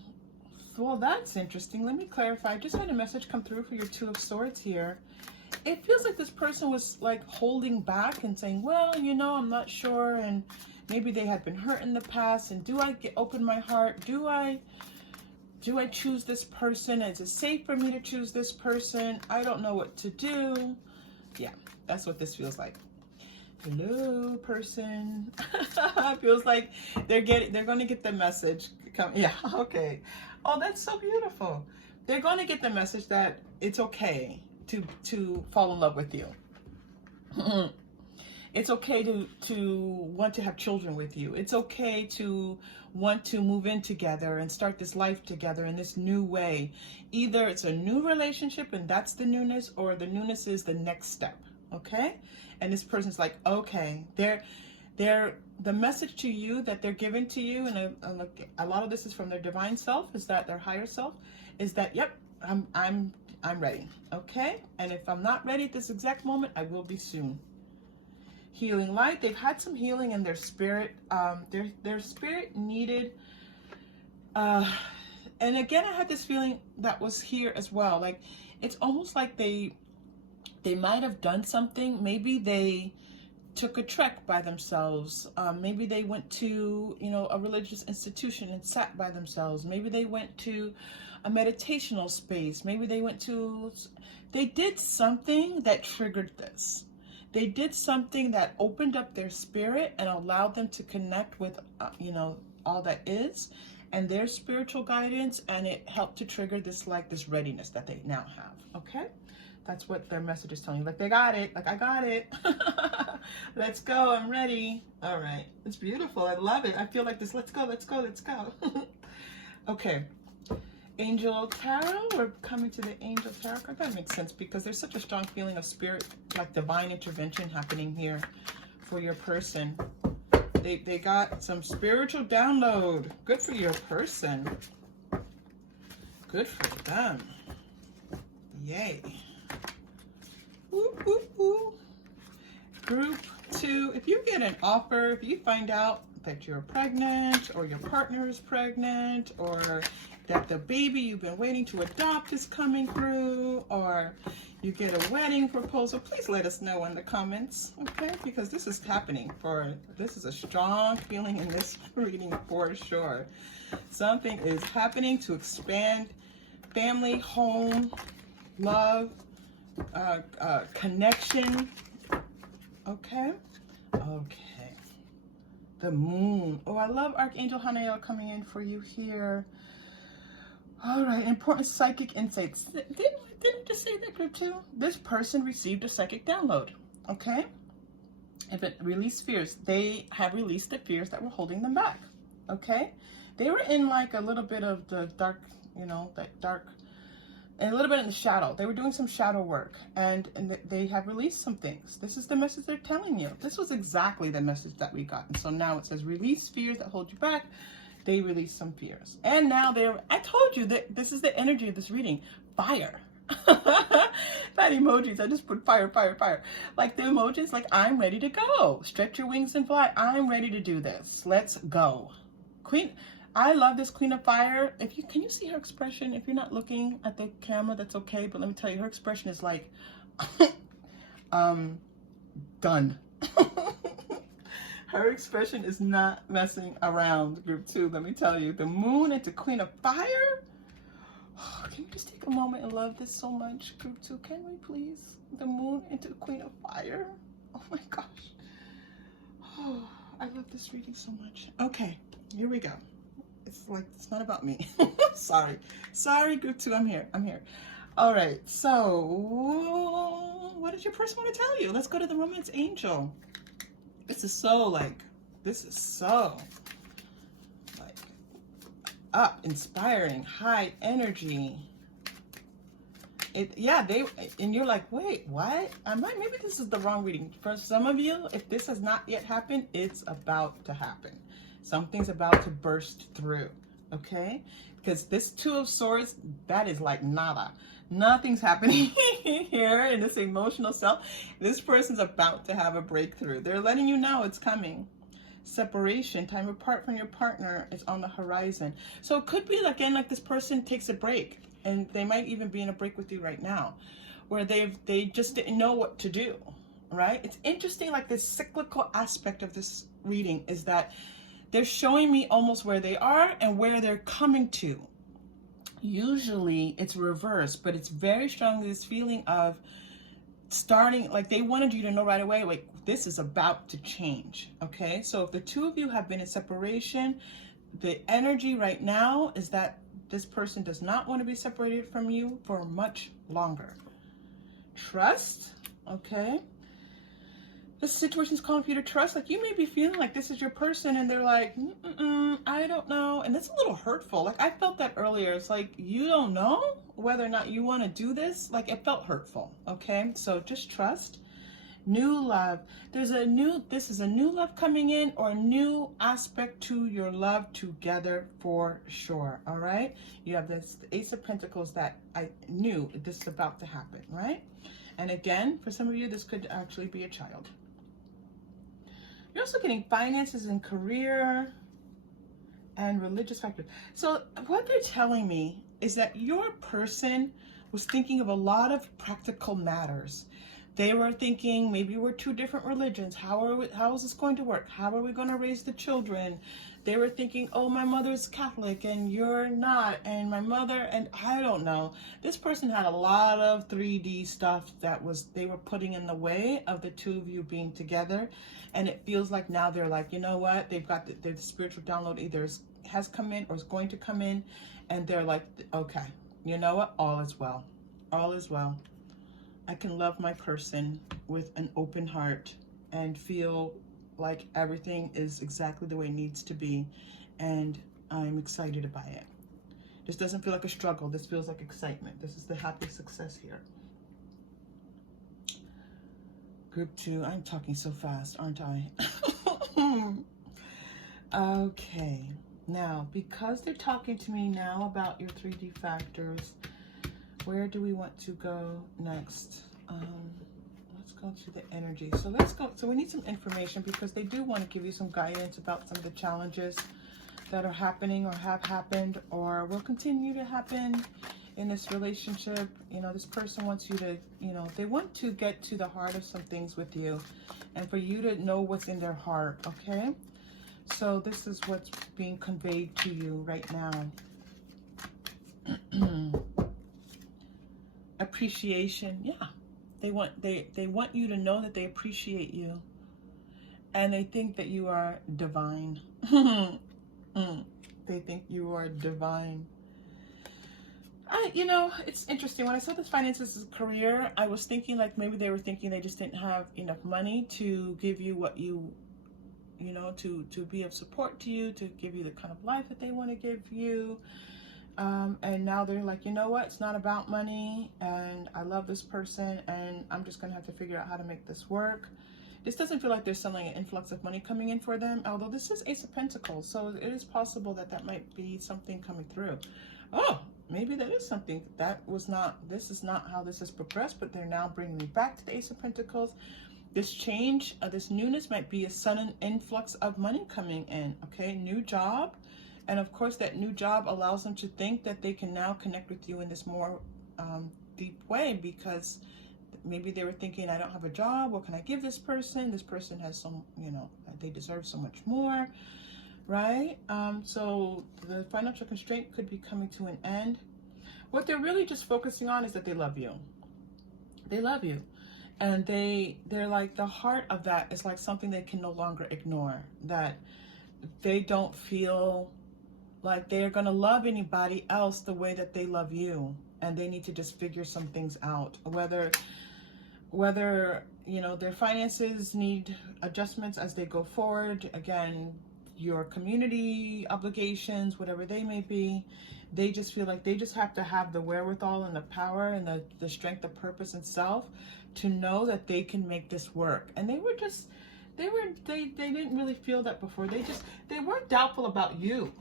well, that's interesting. Let me clarify. I just had a message come through for your Two of Swords here. It feels like this person was like holding back and saying, well, you know, I'm not sure, and maybe they had been hurt in the past, and do I open my heart? Do I choose this person? Is it safe for me to choose this person? I don't know what to do. Yeah, that's what this feels like. Hello, person. Feels like they're going to get the message. Yeah, okay. Oh, that's so beautiful. They're going to get the message that it's okay to fall in love with you. It's okay to want to have children with you. It's okay to want to move in together and start this life together in this new way. Either it's a new relationship and that's the newness, or the newness is the next step, okay? And this person's like, okay, they're the message to you that they're giving to you, and a lot of this is from their divine self, is that their higher self, is that, yep, I'm ready, okay? And if I'm not ready at this exact moment, I will be soon. Healing light. They've had some healing in their spirit. Their spirit needed, and again, I had this feeling that was here as well. Like it's almost like they might have done something. Maybe they took a trek by themselves. Maybe they went to, you know, a religious institution and sat by themselves. Maybe they went to a meditational space. Maybe they did something that triggered this. They did something that opened up their spirit and allowed them to connect with, you know, all that is and their spiritual guidance, and it helped to trigger this, like, this readiness that they now have, okay? That's what their message is telling you. Like, they got it. Like, I got it. Let's go. I'm ready. All right. It's beautiful. I love it. I feel like this. Let's go. Let's go. Let's go. Okay. Angel Tarot. We're coming to the Angel Tarot card. That makes sense because there's such a strong feeling of spirit, like divine intervention happening here for your person. They got some spiritual download. Good for your person. Good for them. Yay. Ooh, ooh, ooh. Group 2. If you get an offer, if you find out that you're pregnant, or your partner is pregnant, or that the baby you've been waiting to adopt is coming through, or you get a wedding proposal, please let us know in the comments, okay? Because this is happening this is a strong feeling in this reading for sure. Something is happening to expand family, home, love, connection. Okay. The moon. Oh, I love Archangel Hanael coming in for you here. All right, important psychic insights. Didn't I just say that, group 2? This person received a psychic download, okay? If it released fears, they have released the fears that were holding them back, okay? They were in like a little bit of the dark, you know, that dark, and a little bit in the shadow. They were doing some shadow work, and they have released some things. This is the message they're telling you. This was exactly the message that we got. And so now it says, release fears that hold you back. They released some fears. And now I told you that this is the energy of this reading. Fire. That emojis, I just put fire, fire, fire. Like the emojis, like, I'm ready to go. Stretch your wings and fly. I'm ready to do this. Let's go. Queen. I love this Queen of Fire. Can you see her expression? If you're not looking at the camera, that's okay. But let me tell you, her expression is like, done. Her expression is not messing around, group 2. Let me tell you, the moon into Queen of Fire. Oh, can you just take a moment and love this so much, group 2? Can we please? The moon into Queen of fire. Oh my gosh. Oh, I love this reading so much. Okay, here we go. It's like, it's not about me. Sorry, group 2, I'm here. All right, so what does your person want to tell you? Let's go to the romance angel. This is so like up, inspiring, high energy. And you're like, wait, what? Maybe this is the wrong reading. For some of you, if this has not yet happened, it's about to happen. Something's about to burst through, okay? Because this 2 of Swords, that is like nada. Nothing's happening here in this emotional self. This person's about to have a breakthrough. They're letting you know it's coming. Separation, time apart from your partner is on the horizon. So it could be again like this person takes a break, and they might even be in a break with you right now, where they just didn't know what to do, right? It's interesting, like this cyclical aspect of this reading is that they're showing me almost where they are and where they're coming to. Usually it's reversed, but it's very strongly this feeling of starting, like they wanted you to know right away, like this is about to change, okay? So if the 2 of you have been in separation, the energy right now is that this person does not want to be separated from you for much longer. Trust, okay? This situation is calling for you to trust. Like you may be feeling like this is your person and they're like, I don't know. And that's a little hurtful. Like I felt that earlier. It's like, you don't know whether or not you want to do this. Like it felt hurtful, okay? So just trust. New love. This is a new love coming in, or a new aspect to your love together for sure, all right? You have this Ace of Pentacles that I knew this is about to happen, right? And again, for some of you, this could actually be a child. You're also getting finances and career and religious factors. So what they're telling me is that your person was thinking of a lot of practical matters. They were thinking, maybe we're 2 different religions. How is this going to work? How are we going to raise the children? They were thinking, oh, my mother's Catholic and you're not, and my mother, and I don't know. This person had a lot of 3D stuff that they were putting in the way of the 2 of you being together. And it feels like now they're like, you know what? They've got the spiritual download either has come in or is going to come in. And they're like, okay, you know what? All is well. All is well. I can love my person with an open heart and feel like everything is exactly the way it needs to be. And I'm excited about it. This doesn't feel like a struggle. This feels like excitement. This is the happy success here. Group 2, I'm talking so fast, aren't I? Okay, now, because they're talking to me now about your 3D factors, where do we want to go next? Let's go to the energy. So we need some information because they do want to give you some guidance about some of the challenges that are happening or have happened or will continue to happen in this relationship. You know, this person wants you to, they want to get to the heart of some things with you and for you to know what's in their heart, okay? So this is what's being conveyed to you right now. Appreciation, yeah. They want you to know that they appreciate you. And they think that you are divine. They think you are divine. It's interesting. When I saw this finances as a career, I was thinking like maybe they were thinking they just didn't have enough money to give you what you to be of support to you, to give you the kind of life that they want to give you. And now they're like, you know what? It's not about money, and I love this person, and I'm just going to have to figure out how to make this work. This doesn't feel like there's suddenly an influx of money coming in for them, although this is Ace of Pentacles, so it is possible that that might be something coming through. Oh, maybe that is something. This is not how this has progressed, but they're now bringing me back to the Ace of Pentacles. This change, this newness might be a sudden influx of money coming in, okay? New job. And of course, that new job allows them to think that they can now connect with you in this more deep way, because maybe they were thinking, I don't have a job. What can I give this person? This person has some, they deserve so much more, right? So the financial constraint could be coming to an end. What they're really just focusing on is that they love you. They love you. And they're like, the heart of that is like something they can no longer ignore, that they don't feel like they're going to love anybody else the way that they love you, and they need to just figure some things out, whether you know, their finances need adjustments as they go forward, again, your community obligations, whatever they may be. They just feel like they just have to have the wherewithal and the power and the strength of purpose and self to know that they can make this work. And they didn't really feel that before. They weren't doubtful about you.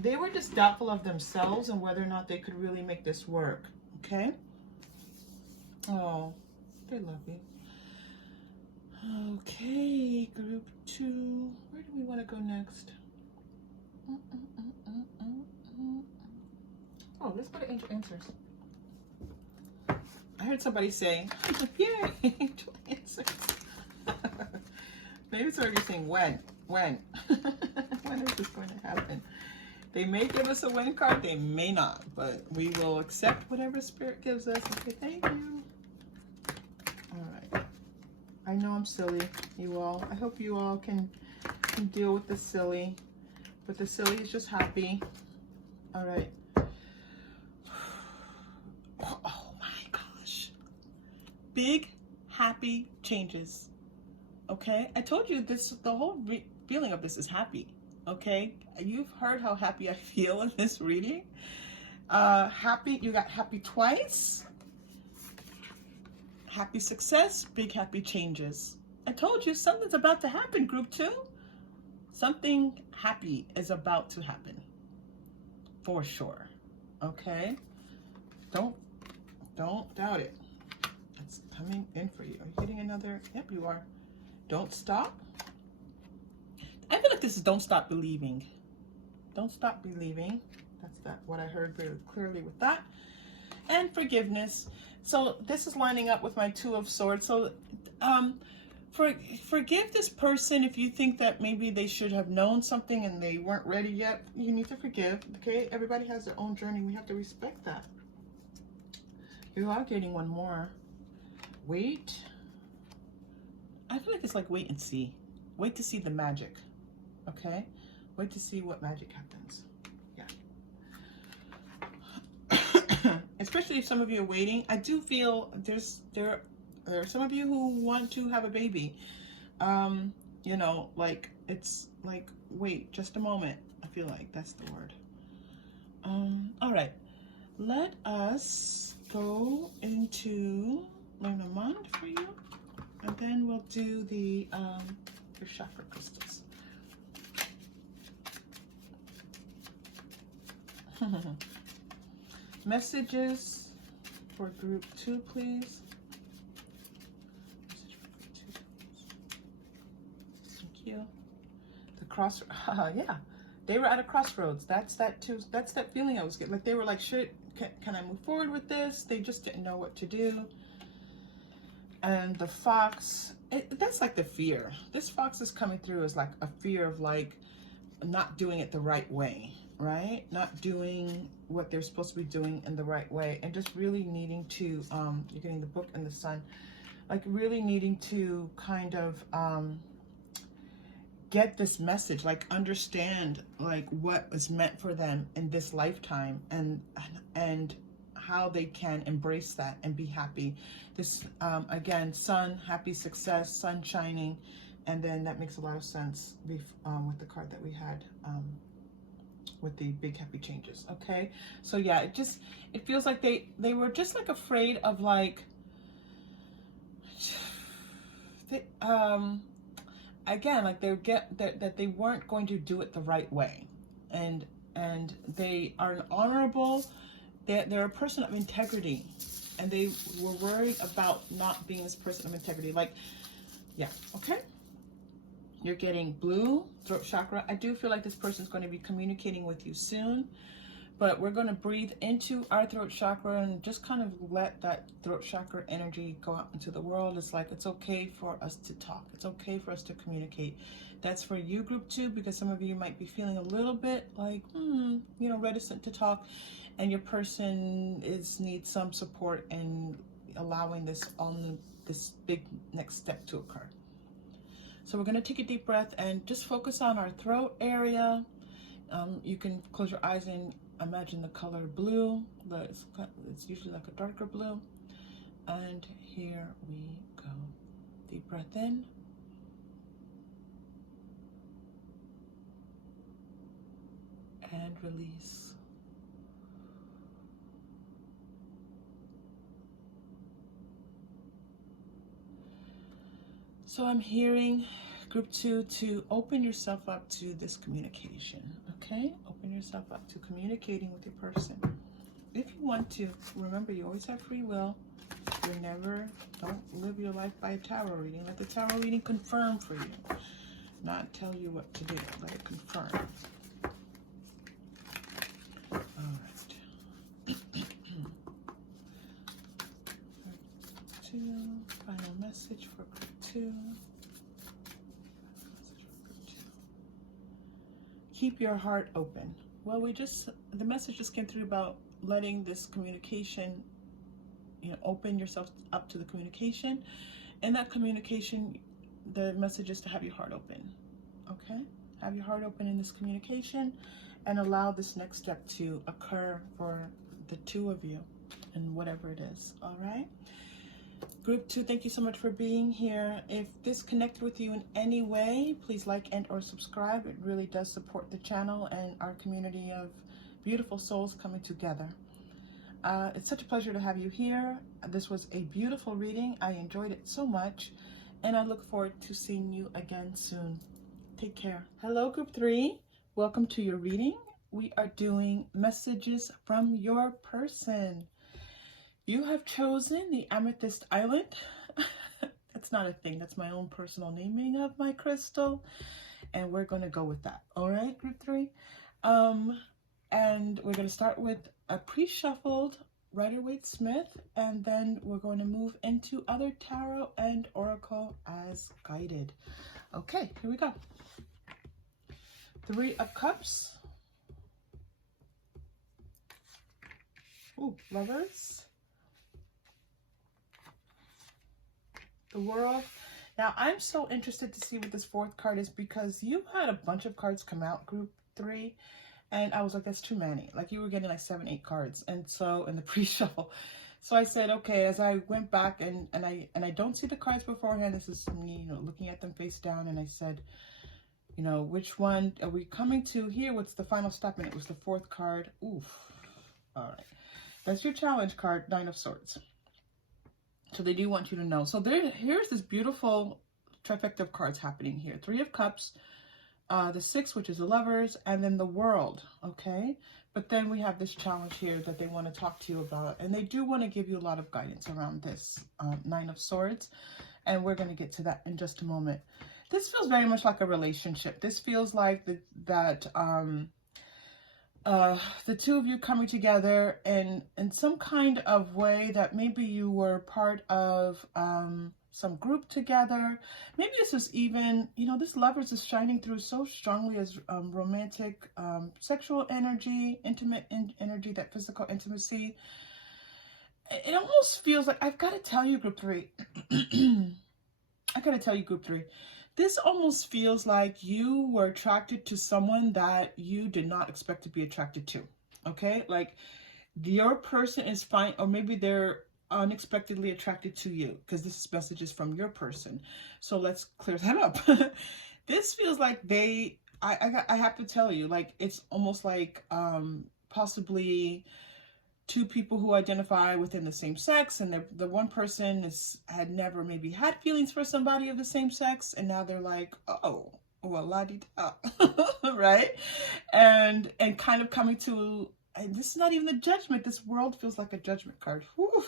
They were just doubtful of themselves and whether or not they could really make this work. Okay? Oh, they love you. Okay, group 2. Where do we want to go next? Oh, let's go to Angel Answers. I heard somebody say, yay, Angel Answers. Maybe it's already saying when. When is this going to happen? They may give us a when card, they may not, but we will accept whatever Spirit gives us. Okay, thank you. All right. I know I'm silly, you all. I hope you all can deal with the silly, but the silly is just happy. All right. Oh my gosh. Big, happy changes. Okay? I told you this, the whole feeling of this is happy. Okay? You've heard how happy I feel in this reading. Happy, you got happy twice. Happy success, big happy changes. I told you something's about to happen, group 2. Something happy is about to happen. For sure. Okay? Don't doubt it. It's coming in for you. Are you getting another? Yep, you are. Don't stop. I feel like this is don't stop believing. Don't stop believing. That's what I heard very clearly with that. And forgiveness. So this is lining up with my 2 of Swords. So forgive this person if you think that maybe they should have known something and they weren't ready yet. You need to forgive. Okay? Everybody has their own journey. We have to respect that. You are getting one more. Wait. I feel like it's like wait and see. Wait to see the magic. Okay? Wait to see what magic happens. Yeah. Especially if some of you are waiting. I do feel there are some of you who want to have a baby. You know, like it's like wait just a moment. I feel like that's the word. All right. Let us go into Lenormand for you, and then we'll do the your chakra crystals. Messages for group 2, please. Message for group 2, please. Thank you. The yeah, they were at a crossroads. That's that too. That's that feeling I was getting. Like they were like, shit. Can I move forward with this? They just didn't know what to do. And the fox, that's like the fear. This fox is coming through as like a fear of like not doing it the right way, right? Not doing what they're supposed to be doing in the right way, and just really needing to, you're getting the Book and the Sun, like really needing to kind of get this message, like understand like what was meant for them in this lifetime, and how they can embrace that and be happy. This again, sun, happy success, sun shining, and then that makes a lot of sense with the card that we had with the big happy changes. Okay, so yeah, it feels like they were just like afraid of like again, like that they weren't going to do it the right way, and they are an honorable, they're a person of integrity, and they were worried about not being this person of integrity. Like, yeah, okay. You're getting blue, throat chakra. I do feel like this person's going to be communicating with you soon, but we're going to breathe into our throat chakra and just kind of let that throat chakra energy go out into the world. It's like, it's okay for us to talk. It's okay for us to communicate. That's for you, group 2, because some of you might be feeling a little bit like, you know, reticent to talk, and your person needs some support in allowing this this big next step to occur. So we're going to take a deep breath and just focus on our throat area. You can close your eyes and imagine the color blue. It's usually like a darker blue. And here we go. Deep breath in. And release. So I'm hearing group 2 to open yourself up to this communication, okay? Open yourself up to communicating with your person. If you want to, remember you always have free will. Don't live your life by a tarot reading. Let the tarot reading confirm for you, not tell you what to do. Let it confirm. All right. Final message for group 2. Keep your heart open. Well, the message just came through about letting this communication, open yourself up to the communication. And that communication, the message is to have your heart open, okay? Have your heart open in this communication and allow this next step to occur for the two of you and whatever it is, all right? Group 2, thank you so much for being here. If this connected with you in any way, please like and or subscribe. It really does support the channel and our community of beautiful souls coming together. It's such a pleasure to have you here. This was a beautiful reading. I enjoyed it so much, and I look forward to seeing you again soon. Take care. Hello, Group 3. Welcome to your reading. We are doing messages from your person. You have chosen the Amethyst Island. That's not a thing. That's my own personal naming of my crystal. And we're going to go with that. All right, Group 3. And we're going to start with a pre-shuffled Rider-Waite-Smith. And then we're going to move into other tarot and oracle as guided. Okay, here we go. 3 of Cups. Ooh, Lovers. The World. Now, I'm so interested to see what this 4th card is because you had a bunch of cards come out, Group 3, and I was like, that's too many. Like, you were getting like 7, 8 cards, and so in the pre-shuffle. So I said, okay, as I went back and I don't see the cards beforehand. This is me, looking at them face down, and I said, which one are we coming to here? What's the final step? And it was the 4th card. Oof. All right. That's your challenge card, 9 of Swords. So they do want you to know. So here's this beautiful trifecta of cards happening here. 3 of Cups, the 6, which is the Lovers, and then the World, okay? But then we have this challenge here that they want to talk to you about. And they do want to give you a lot of guidance around this 9 of Swords. And we're going to get to that in just a moment. This feels very much like a relationship. This feels like the two of you coming together in some kind of way that maybe you were part of some group together. Maybe this is even, this Lovers is shining through so strongly as romantic, sexual energy, intimate energy, that physical intimacy. It almost feels like, I've got to tell you, Group 3, this almost feels like you were attracted to someone that you did not expect to be attracted to, okay? Like, your person is fine, or maybe they're unexpectedly attracted to you, because this message is from your person. So let's clear that up. This feels like I have to tell you, like, it's almost like possibly 2 people who identify within the same sex, and the one person had never maybe had feelings for somebody of the same sex, and now they're like, oh, well, la-di-da, right? And kind of coming to, and this is not even the Judgment. This World feels like a Judgment card. Whew.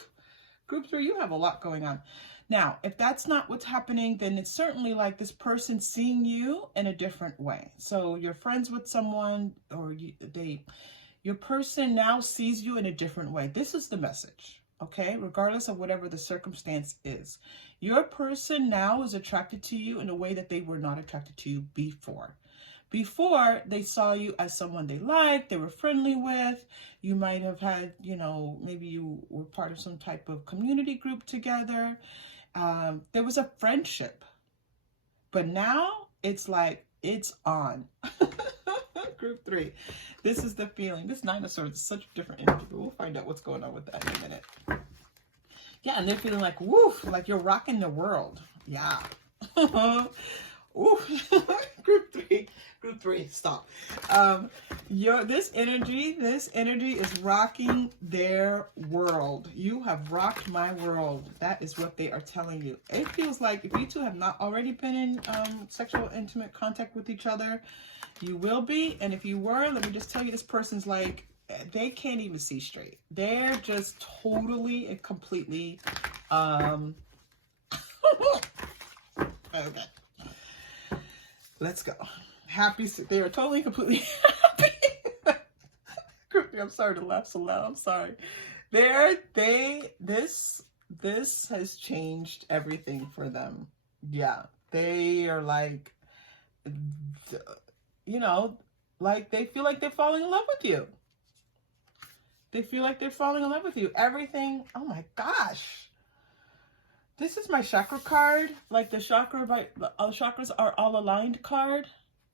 Group 3, you have a lot going on. Now, if that's not what's happening, then it's certainly like this person seeing you in a different way. So you're friends with someone, or your person now sees you in a different way. This is the message, okay? Regardless of whatever the circumstance is. Your person now is attracted to you in a way that they were not attracted to you before. Before, they saw you as someone they liked, they were friendly with. You might have had, maybe you were part of some type of community group together. there was a friendship, but now it's like it's on. Group 3, this is the feeling. This Nine of Swords is such a different energy, but we'll find out what's going on with that in a minute. Yeah, and they're feeling like, woof, like you're rocking the world. Yeah. Oof. Group 3, stop. This energy is rocking their world. You have rocked my world. That is what they are telling you. It feels like if you two have not already been in sexual intimate contact with each other, you will be. And if you were, let me just tell you, this person's like, they can't even see straight. They're just totally and completely okay. Let's go. Happy. They are totally, completely happy. I'm sorry to laugh so loud. I'm sorry. This has changed everything for them. Yeah. They are like, you know, like they feel like they're falling in love with you. They feel like they're falling in love with you. Everything. Oh my gosh. This is my chakra card. Like the chakras are all aligned card.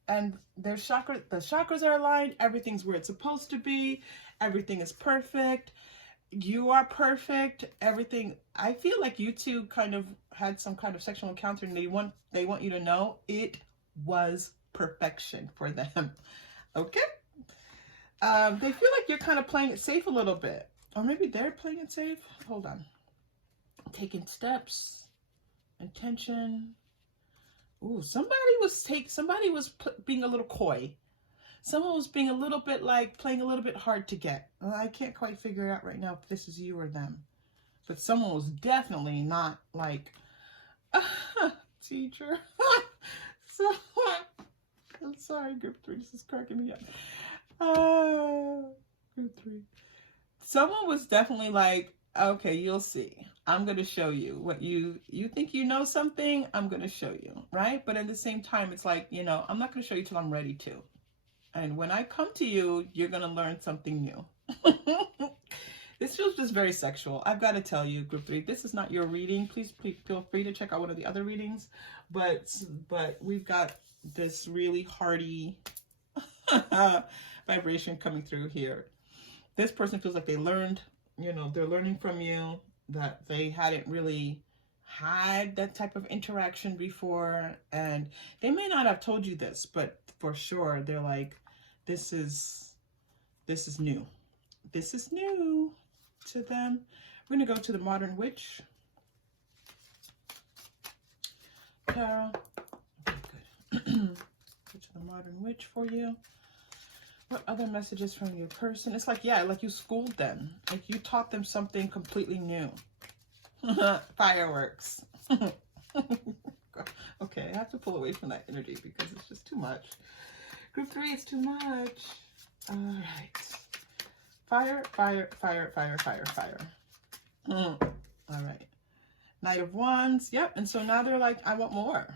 And the chakras are aligned. Everything's where it's supposed to be. Everything is perfect. You are perfect. Everything. I feel like you two kind of had some kind of sexual encounter, and they want you to know it was perfection for them. Okay? They feel like you're kind of playing it safe a little bit. Or maybe they're playing it safe. Hold on. Taking steps. Intention. Ooh, somebody was being a little coy. Someone was being a little bit like playing a little bit hard to get. I can't quite figure out right now if this is you or them. But someone was definitely not like, teacher. So, I'm sorry, group 3. This is cracking me up. Group 3. Someone was definitely like, okay, you'll see. I'm going to show you what you think you know something. I'm going to show you, right? But at the same time, it's like, you know, I'm not going to show you till I'm ready to. And when I come to you, you're going to learn something new. This feels just very sexual. I've got to tell you, group 3, this is not your reading. Please feel free to check out one of the other readings. But we've got this really hearty vibration coming through here. This person feels like they learned, you know, they're learning from you, that they hadn't really had that type of interaction before. And they may not have told you this, but for sure, they're like, this is new. This is new to them. We're going to go to the Modern Witch Tarot. Okay, good. Go to the Modern Witch for you. What other messages from your person? It's like, yeah, like you schooled them. Like you taught them something completely new. Fireworks. Okay, I have to pull away from that energy because it's just too much. Group 3 is too much. All right. Fire, fire, fire, fire, fire, fire. All right. Knight of Wands. Yep. And so now they're like, I want more.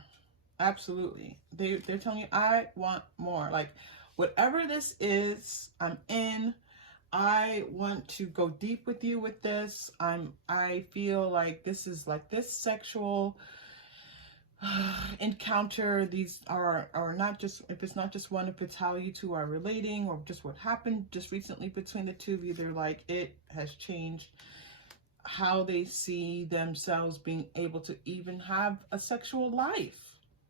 Absolutely. They're telling you, I want more. Like, whatever this is, I'm in. I want to go deep with you with this. I feel like this is like this sexual encounter. These are not just, if it's not just one, if it's how you two are relating or just what happened just recently between the two of you, they're like, it has changed how they see themselves being able to even have a sexual life.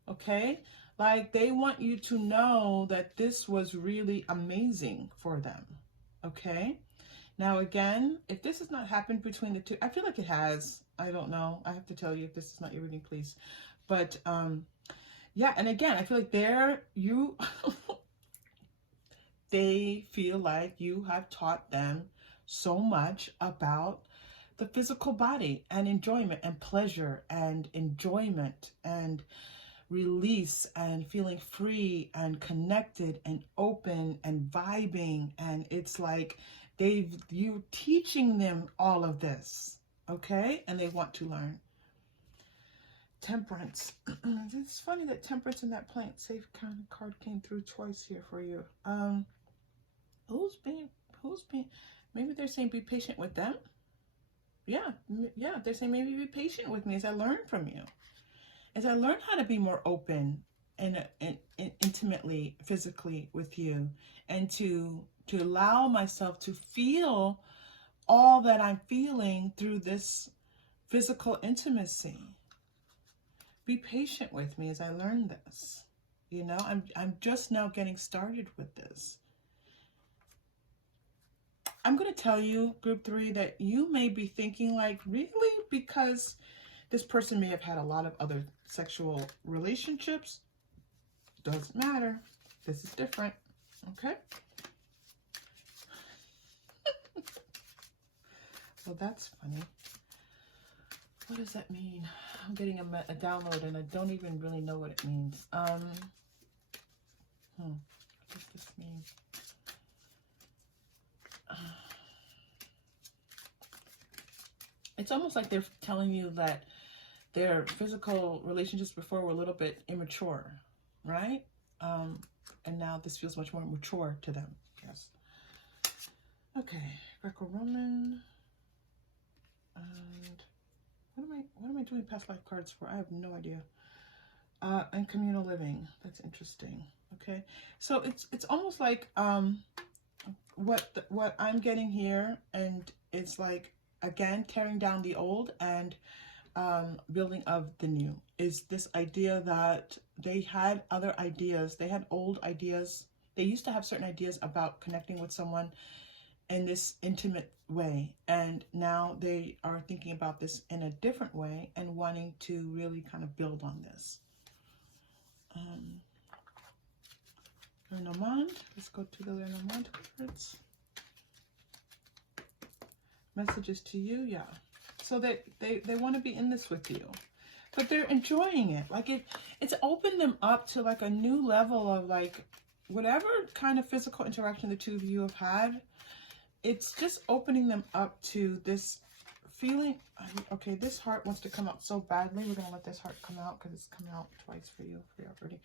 Okay? Like they want you to know that this was really amazing for them. Okay? Now again, if this has not happened between the two, I feel like it has. I don't know. I have to tell you, if this is not your reading, please. But yeah, and again, I feel like they feel like you have taught them so much about the physical body and enjoyment and pleasure and enjoyment and release and feeling free and connected and open and vibing. And it's like you're teaching them all of this, okay? And they want to learn. Temperance. It's funny that Temperance and that Plant Safe kind of card came through twice here for you. Who's being, maybe they're saying be patient with them. Yeah, they're saying maybe be patient with me as I learn from you. As I learn how to be more open and intimately, physically with you, and to allow myself to feel all that I'm feeling through this physical intimacy. Be patient with me as I learn this. You know, I'm just now getting started with this. I'm going to tell you, group 3, that you may be thinking like, really? Because this person may have had a lot of other sexual relationships. Doesn't matter. This is different. Okay? Well, that's funny. What does that mean? I'm getting a download and I don't even really know what it means. What does this mean? It's almost like they're telling you that their physical relationships before were a little bit immature, right? And now this feels much more mature to them. Yes. Okay, Greco-Roman. And what am I doing past life cards for? I have no idea. And communal living. That's interesting. Okay, so it's almost like what I'm getting here, and it's like, again, tearing down the old and building of the new, is this idea that they had other ideas. They had old ideas. They used to have certain ideas about connecting with someone in this intimate way, and now they are thinking about this in a different way and wanting to really kind of build on this. Lenormand. Let's go to the Lenormand cards. Messages to you, yeah. So they want to be in this with you, but they're enjoying it. Like it's opened them up to like a new level of like whatever kind of physical interaction the two of you have had. It's just opening them up to this feeling. Okay, this heart wants to come out so badly. We're gonna let this heart come out because it's come out twice for you already.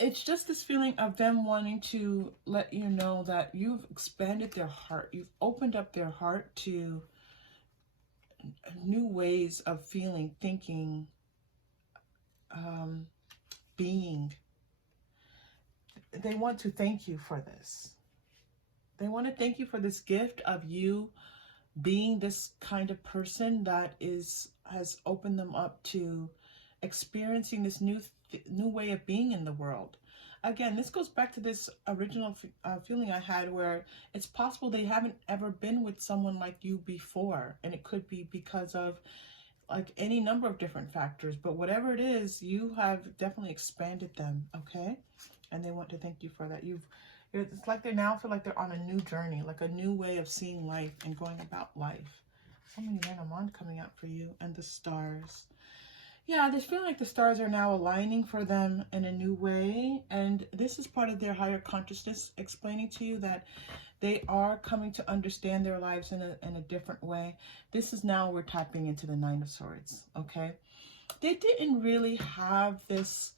It's just this feeling of them wanting to let you know that you've expanded their heart. You've opened up their heart to new ways of feeling, thinking, being. They want to thank you for this. They want to thank you for this gift of you being this kind of person that has opened them up to experiencing this new way of being in the world. Again, this goes back to this original feeling I had, where it's possible they haven't ever been with someone like you before, and it could be because of like any number of different factors, but whatever it is, you have definitely expanded them. Okay, and they want to thank you for that. It's like they now feel like they're on a new journey, like a new way of seeing life and going about life. So many Lenormand coming out for you, and the stars. Yeah, they feel like the stars are now aligning for them in a new way, and this is part of their higher consciousness explaining to you that they are coming to understand their lives in a different way. This is now we're tapping into the Nine of Swords, okay? They didn't really have this,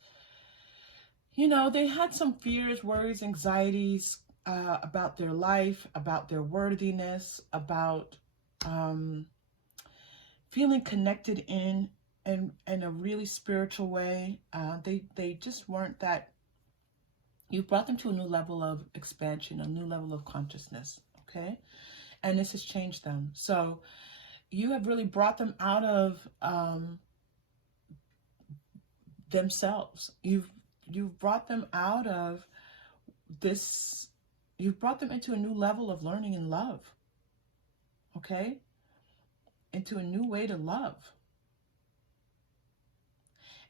you know, they had some fears, worries, anxieties about their life, about their worthiness, about feeling connected in a really spiritual way. They just weren't that. You brought them to a new level of expansion, a new level of consciousness, okay? And this has changed them. So you have really brought them out of themselves. You've brought them out of this. You've brought them into a new level of learning and love, okay? Into a new way to love.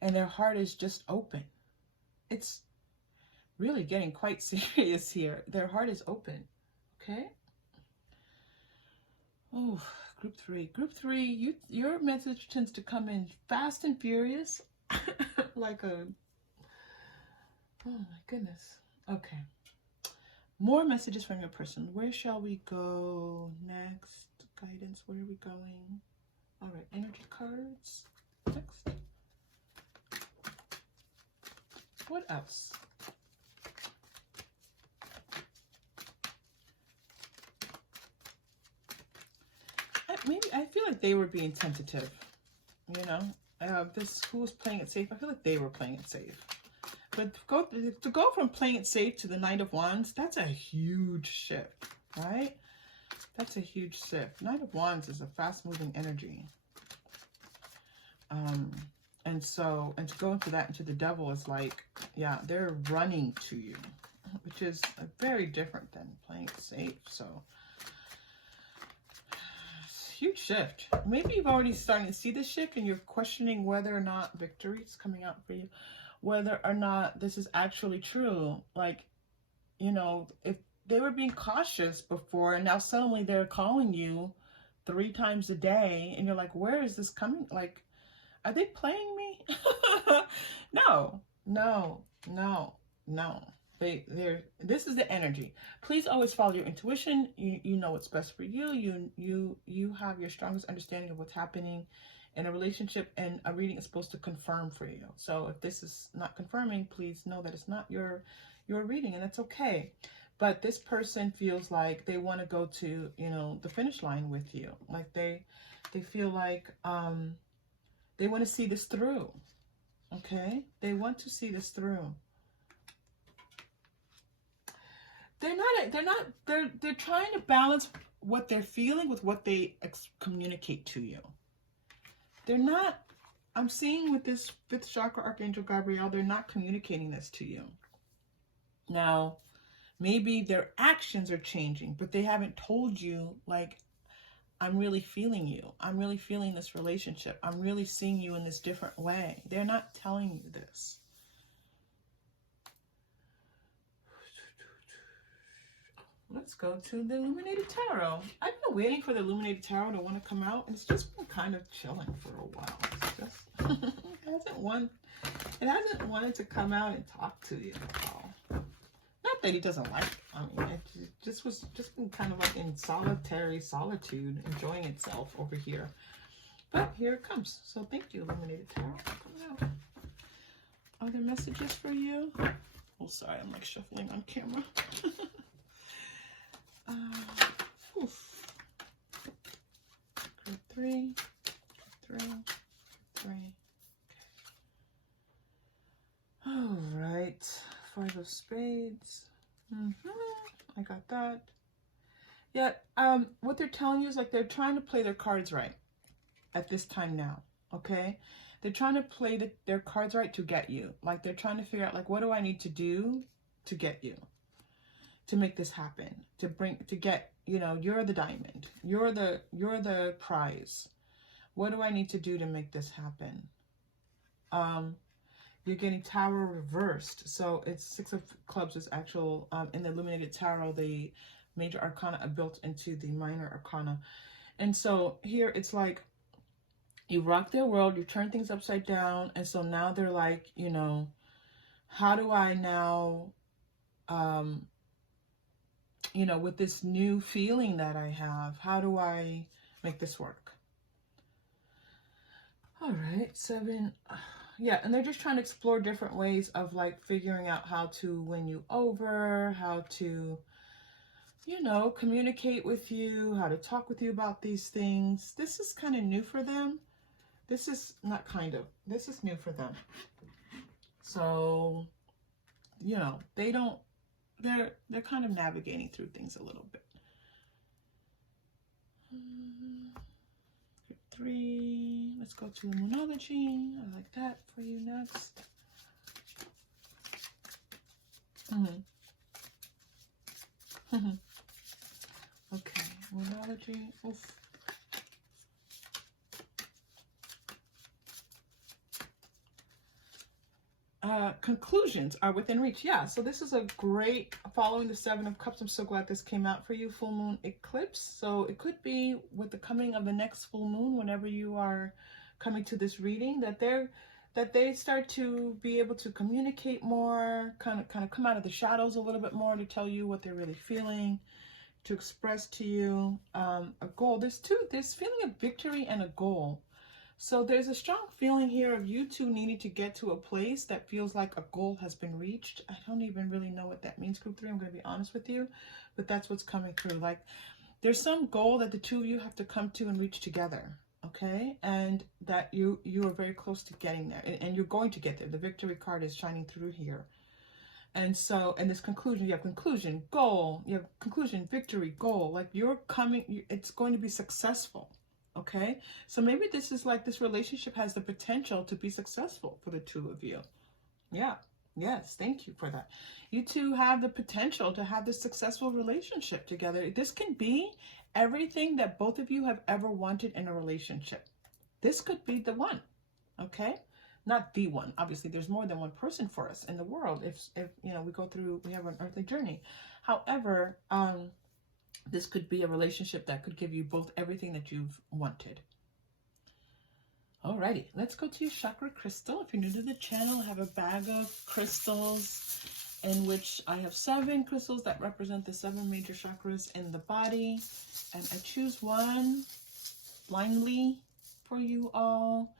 And their heart is just open. It's really getting quite serious here. Their heart is open, okay? Oh, group 3. Group 3, your message tends to come in fast and furious. Like a... Oh my goodness. Okay. More messages from your person. Where shall we go next? Guidance, where are we going? All right, energy cards. Next. What else? maybe I feel like they were being tentative, you know. This who was playing it safe. I feel like they were playing it safe. But to go from playing it safe to the Knight of Wands, that's a huge shift, right? That's a huge shift. Knight of Wands is a fast-moving energy. And to go into that, into the Devil is like, yeah, they're running to you, which is very different than playing it safe. So, huge shift. Maybe you've already starting to see this shift and you're questioning whether or not victory is coming out for you, whether or not this is actually true. Like, you know, if they were being cautious before and now suddenly they're calling you 3 times a day and you're like, where is this coming? Like, are they playing me? No, no, no, no. This is the energy. Please always follow your intuition. You know what's best for you. You have your strongest understanding of what's happening in a relationship, and a reading is supposed to confirm for you. So if this is not confirming, please know that it's not your reading, and that's okay. But this person feels like they want to go to, you know, the finish line with you. Like they feel like they want to see this through. Okay? They want to see this through. They're trying to balance what they're feeling with what they communicate to you. They're not, I'm seeing with this 5th chakra Archangel Gabriel, they're not communicating this to you. Now, maybe their actions are changing, but they haven't told you, like, I'm really feeling you. I'm really feeling this relationship. I'm really seeing you in this different way. They're not telling you this. Let's go to the Illuminated Tarot. I've been waiting for the Illuminated Tarot to want to come out, and it's just been kind of chilling for a while. It's just, it hasn't wanted to come out and talk to you at all. Not that he doesn't like it. I mean, it just was been kind of like in solitary solitude, enjoying itself over here. But here it comes. So thank you, Illuminated Tarot, for coming out. Are there messages for you? Oh, sorry, I'm like shuffling on camera. Group 3, 3, 3. Okay. All right. 5 of Spades. I got that. Yeah, what they're telling you is like they're trying to play their cards right at this time now, okay? They're trying to play their cards right to get you. Like they're trying to figure out, like, what do I need to do to get you? To make this happen, to get, you know, you're the diamond. You're the prize. What do I need to do to make this happen? You're getting Tower reversed. So it's 6 of Clubs is actual, in the Illuminated Tarot, the major arcana are built into the minor arcana. And so here it's like, you rock their world, you turn things upside down. And so now they're like, you know, how do I now, you know, with this new feeling that I have, how do I make this work? All right, 7. Yeah, and they're just trying to explore different ways of like figuring out how to win you over, how to, you know, communicate with you, how to talk with you about these things. This is kind of new for them. This is not kind of, this is new for them. So, you know, they don't, they're kind of navigating through things a little bit. 3. Let's go to Moonology. I like that for you next. Okay, Moonology. Oof. Conclusions are within reach. Yeah, so this is a great, following the 7 of Cups. I'm so glad this came out for you. Full moon eclipse. So it could be with the coming of the next full moon, whenever you are coming to this reading, that they start to be able to communicate more, kind of come out of the shadows a little bit more, to tell you what they're really feeling, to express to you a goal. There's feeling of victory and a goal. So there's a strong feeling here of you two needing to get to a place that feels like a goal has been reached. I don't even really know what that means, Group 3. I'm going to be honest with you, but that's what's coming through. Like there's some goal that the two of you have to come to and reach together, okay? And that you are very close to getting there, and you're going to get there. The victory card is shining through here. And so, and this conclusion, you have conclusion, goal, you have conclusion, victory, goal. Like you're coming, it's going to be successful, okay? So maybe this is like this relationship has the potential to be successful for the two of you. Yeah. Yes, thank you for that. You two have the potential to have this successful relationship together. This can be everything that both of you have ever wanted in a relationship. This could be the one, okay? Not the one. Obviously, there's more than one person for us in the world. If you know, we have an earthly journey. However, this could be a relationship that could give you both everything that you've wanted. Alrighty, let's go to your chakra crystal. If you're new to the channel, I have a bag of crystals in which I have 7 crystals that represent the 7 major chakras in the body. And I choose one blindly for you all.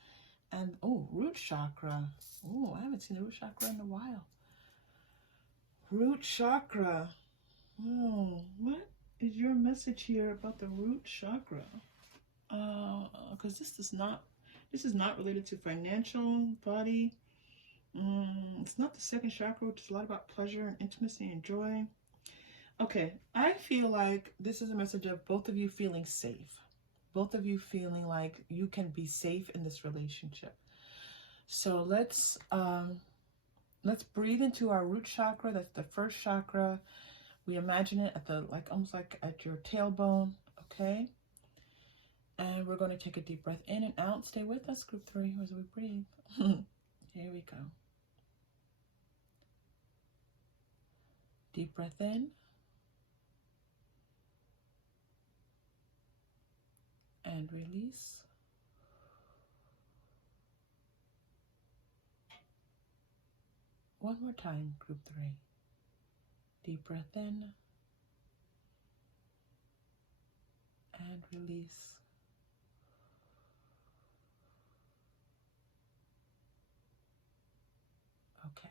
And, oh, root chakra. Oh, I haven't seen the root chakra in a while. Root chakra. Oh, what is your message here about the root chakra? Because this is not related to financial, body. It's not the second chakra, which is a lot about pleasure and intimacy and joy. Okay, I feel like this is a message of both of you feeling safe. Both of you feeling like you can be safe in this relationship. So let's breathe into our root chakra. That's the first chakra. We imagine it at the almost like at your tailbone, okay? And we're going to take a deep breath in and out. Stay with us, group 3, as we breathe. Here we go. Deep breath in. And release. One more time, group 3. Deep breath in. And release. Okay.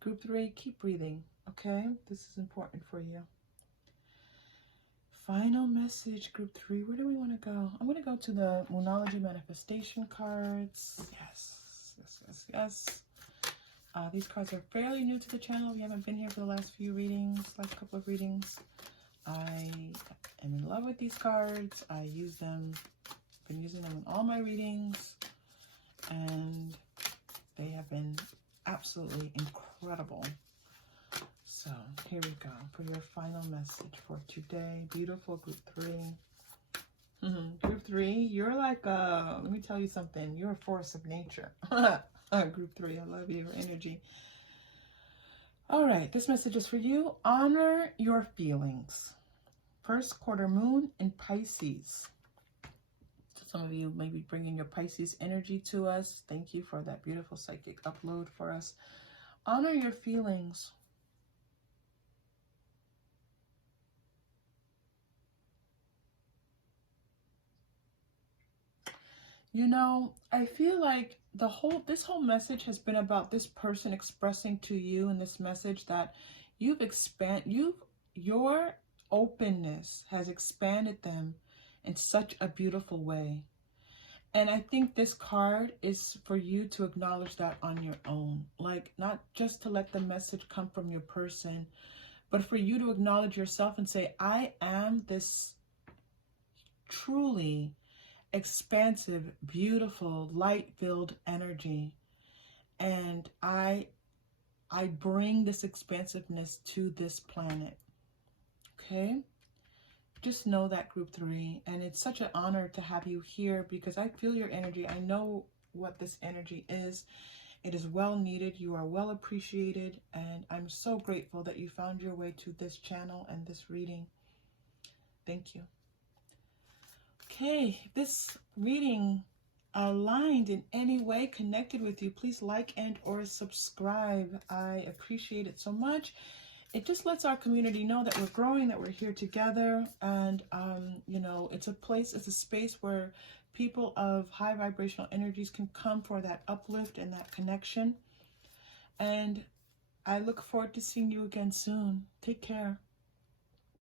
Group 3, keep breathing, okay? This is important for you. Final message, group 3. Where do we want to go? I'm going to go to the Moonology manifestation cards. Yes, yes, yes, yes. These cards are fairly new to the channel. If you haven't been here for the last few readings, last couple of readings, I am in love with these cards. I use them, been using them in all my readings, and they have been absolutely incredible. So here we go for your final message for today. Beautiful group 3. Group 3, you're like let me tell you something. You're a force of nature. Group 3, I love your energy. All right, this message is for you. Honor your feelings. First quarter moon in Pisces. So some of you may be bringing your Pisces energy to us. Thank you for that beautiful psychic upload for us. Honor your feelings. You know, I feel like this whole message has been about this person expressing to you in this message that your openness has expanded them in such a beautiful way. And I think this card is for you to acknowledge that on your own. Like, not just to let the message come from your person, but for you to acknowledge yourself and say, I am this truly expansive, beautiful, light-filled energy, and I bring this expansiveness to this planet. Okay, just know that, group 3, and it's such an honor to have you here because I feel your energy. I know what this energy is. It is well needed. You are well appreciated, and I'm so grateful that you found your way to this channel and this reading. Thank you. Okay, if this reading aligned in any way, connected with you, please like and or subscribe. I appreciate it so much. It just lets our community know that we're growing, that we're here together, and you know, it's a space where people of high vibrational energies can come for that uplift and that connection. And I look forward to seeing you again soon. Take care.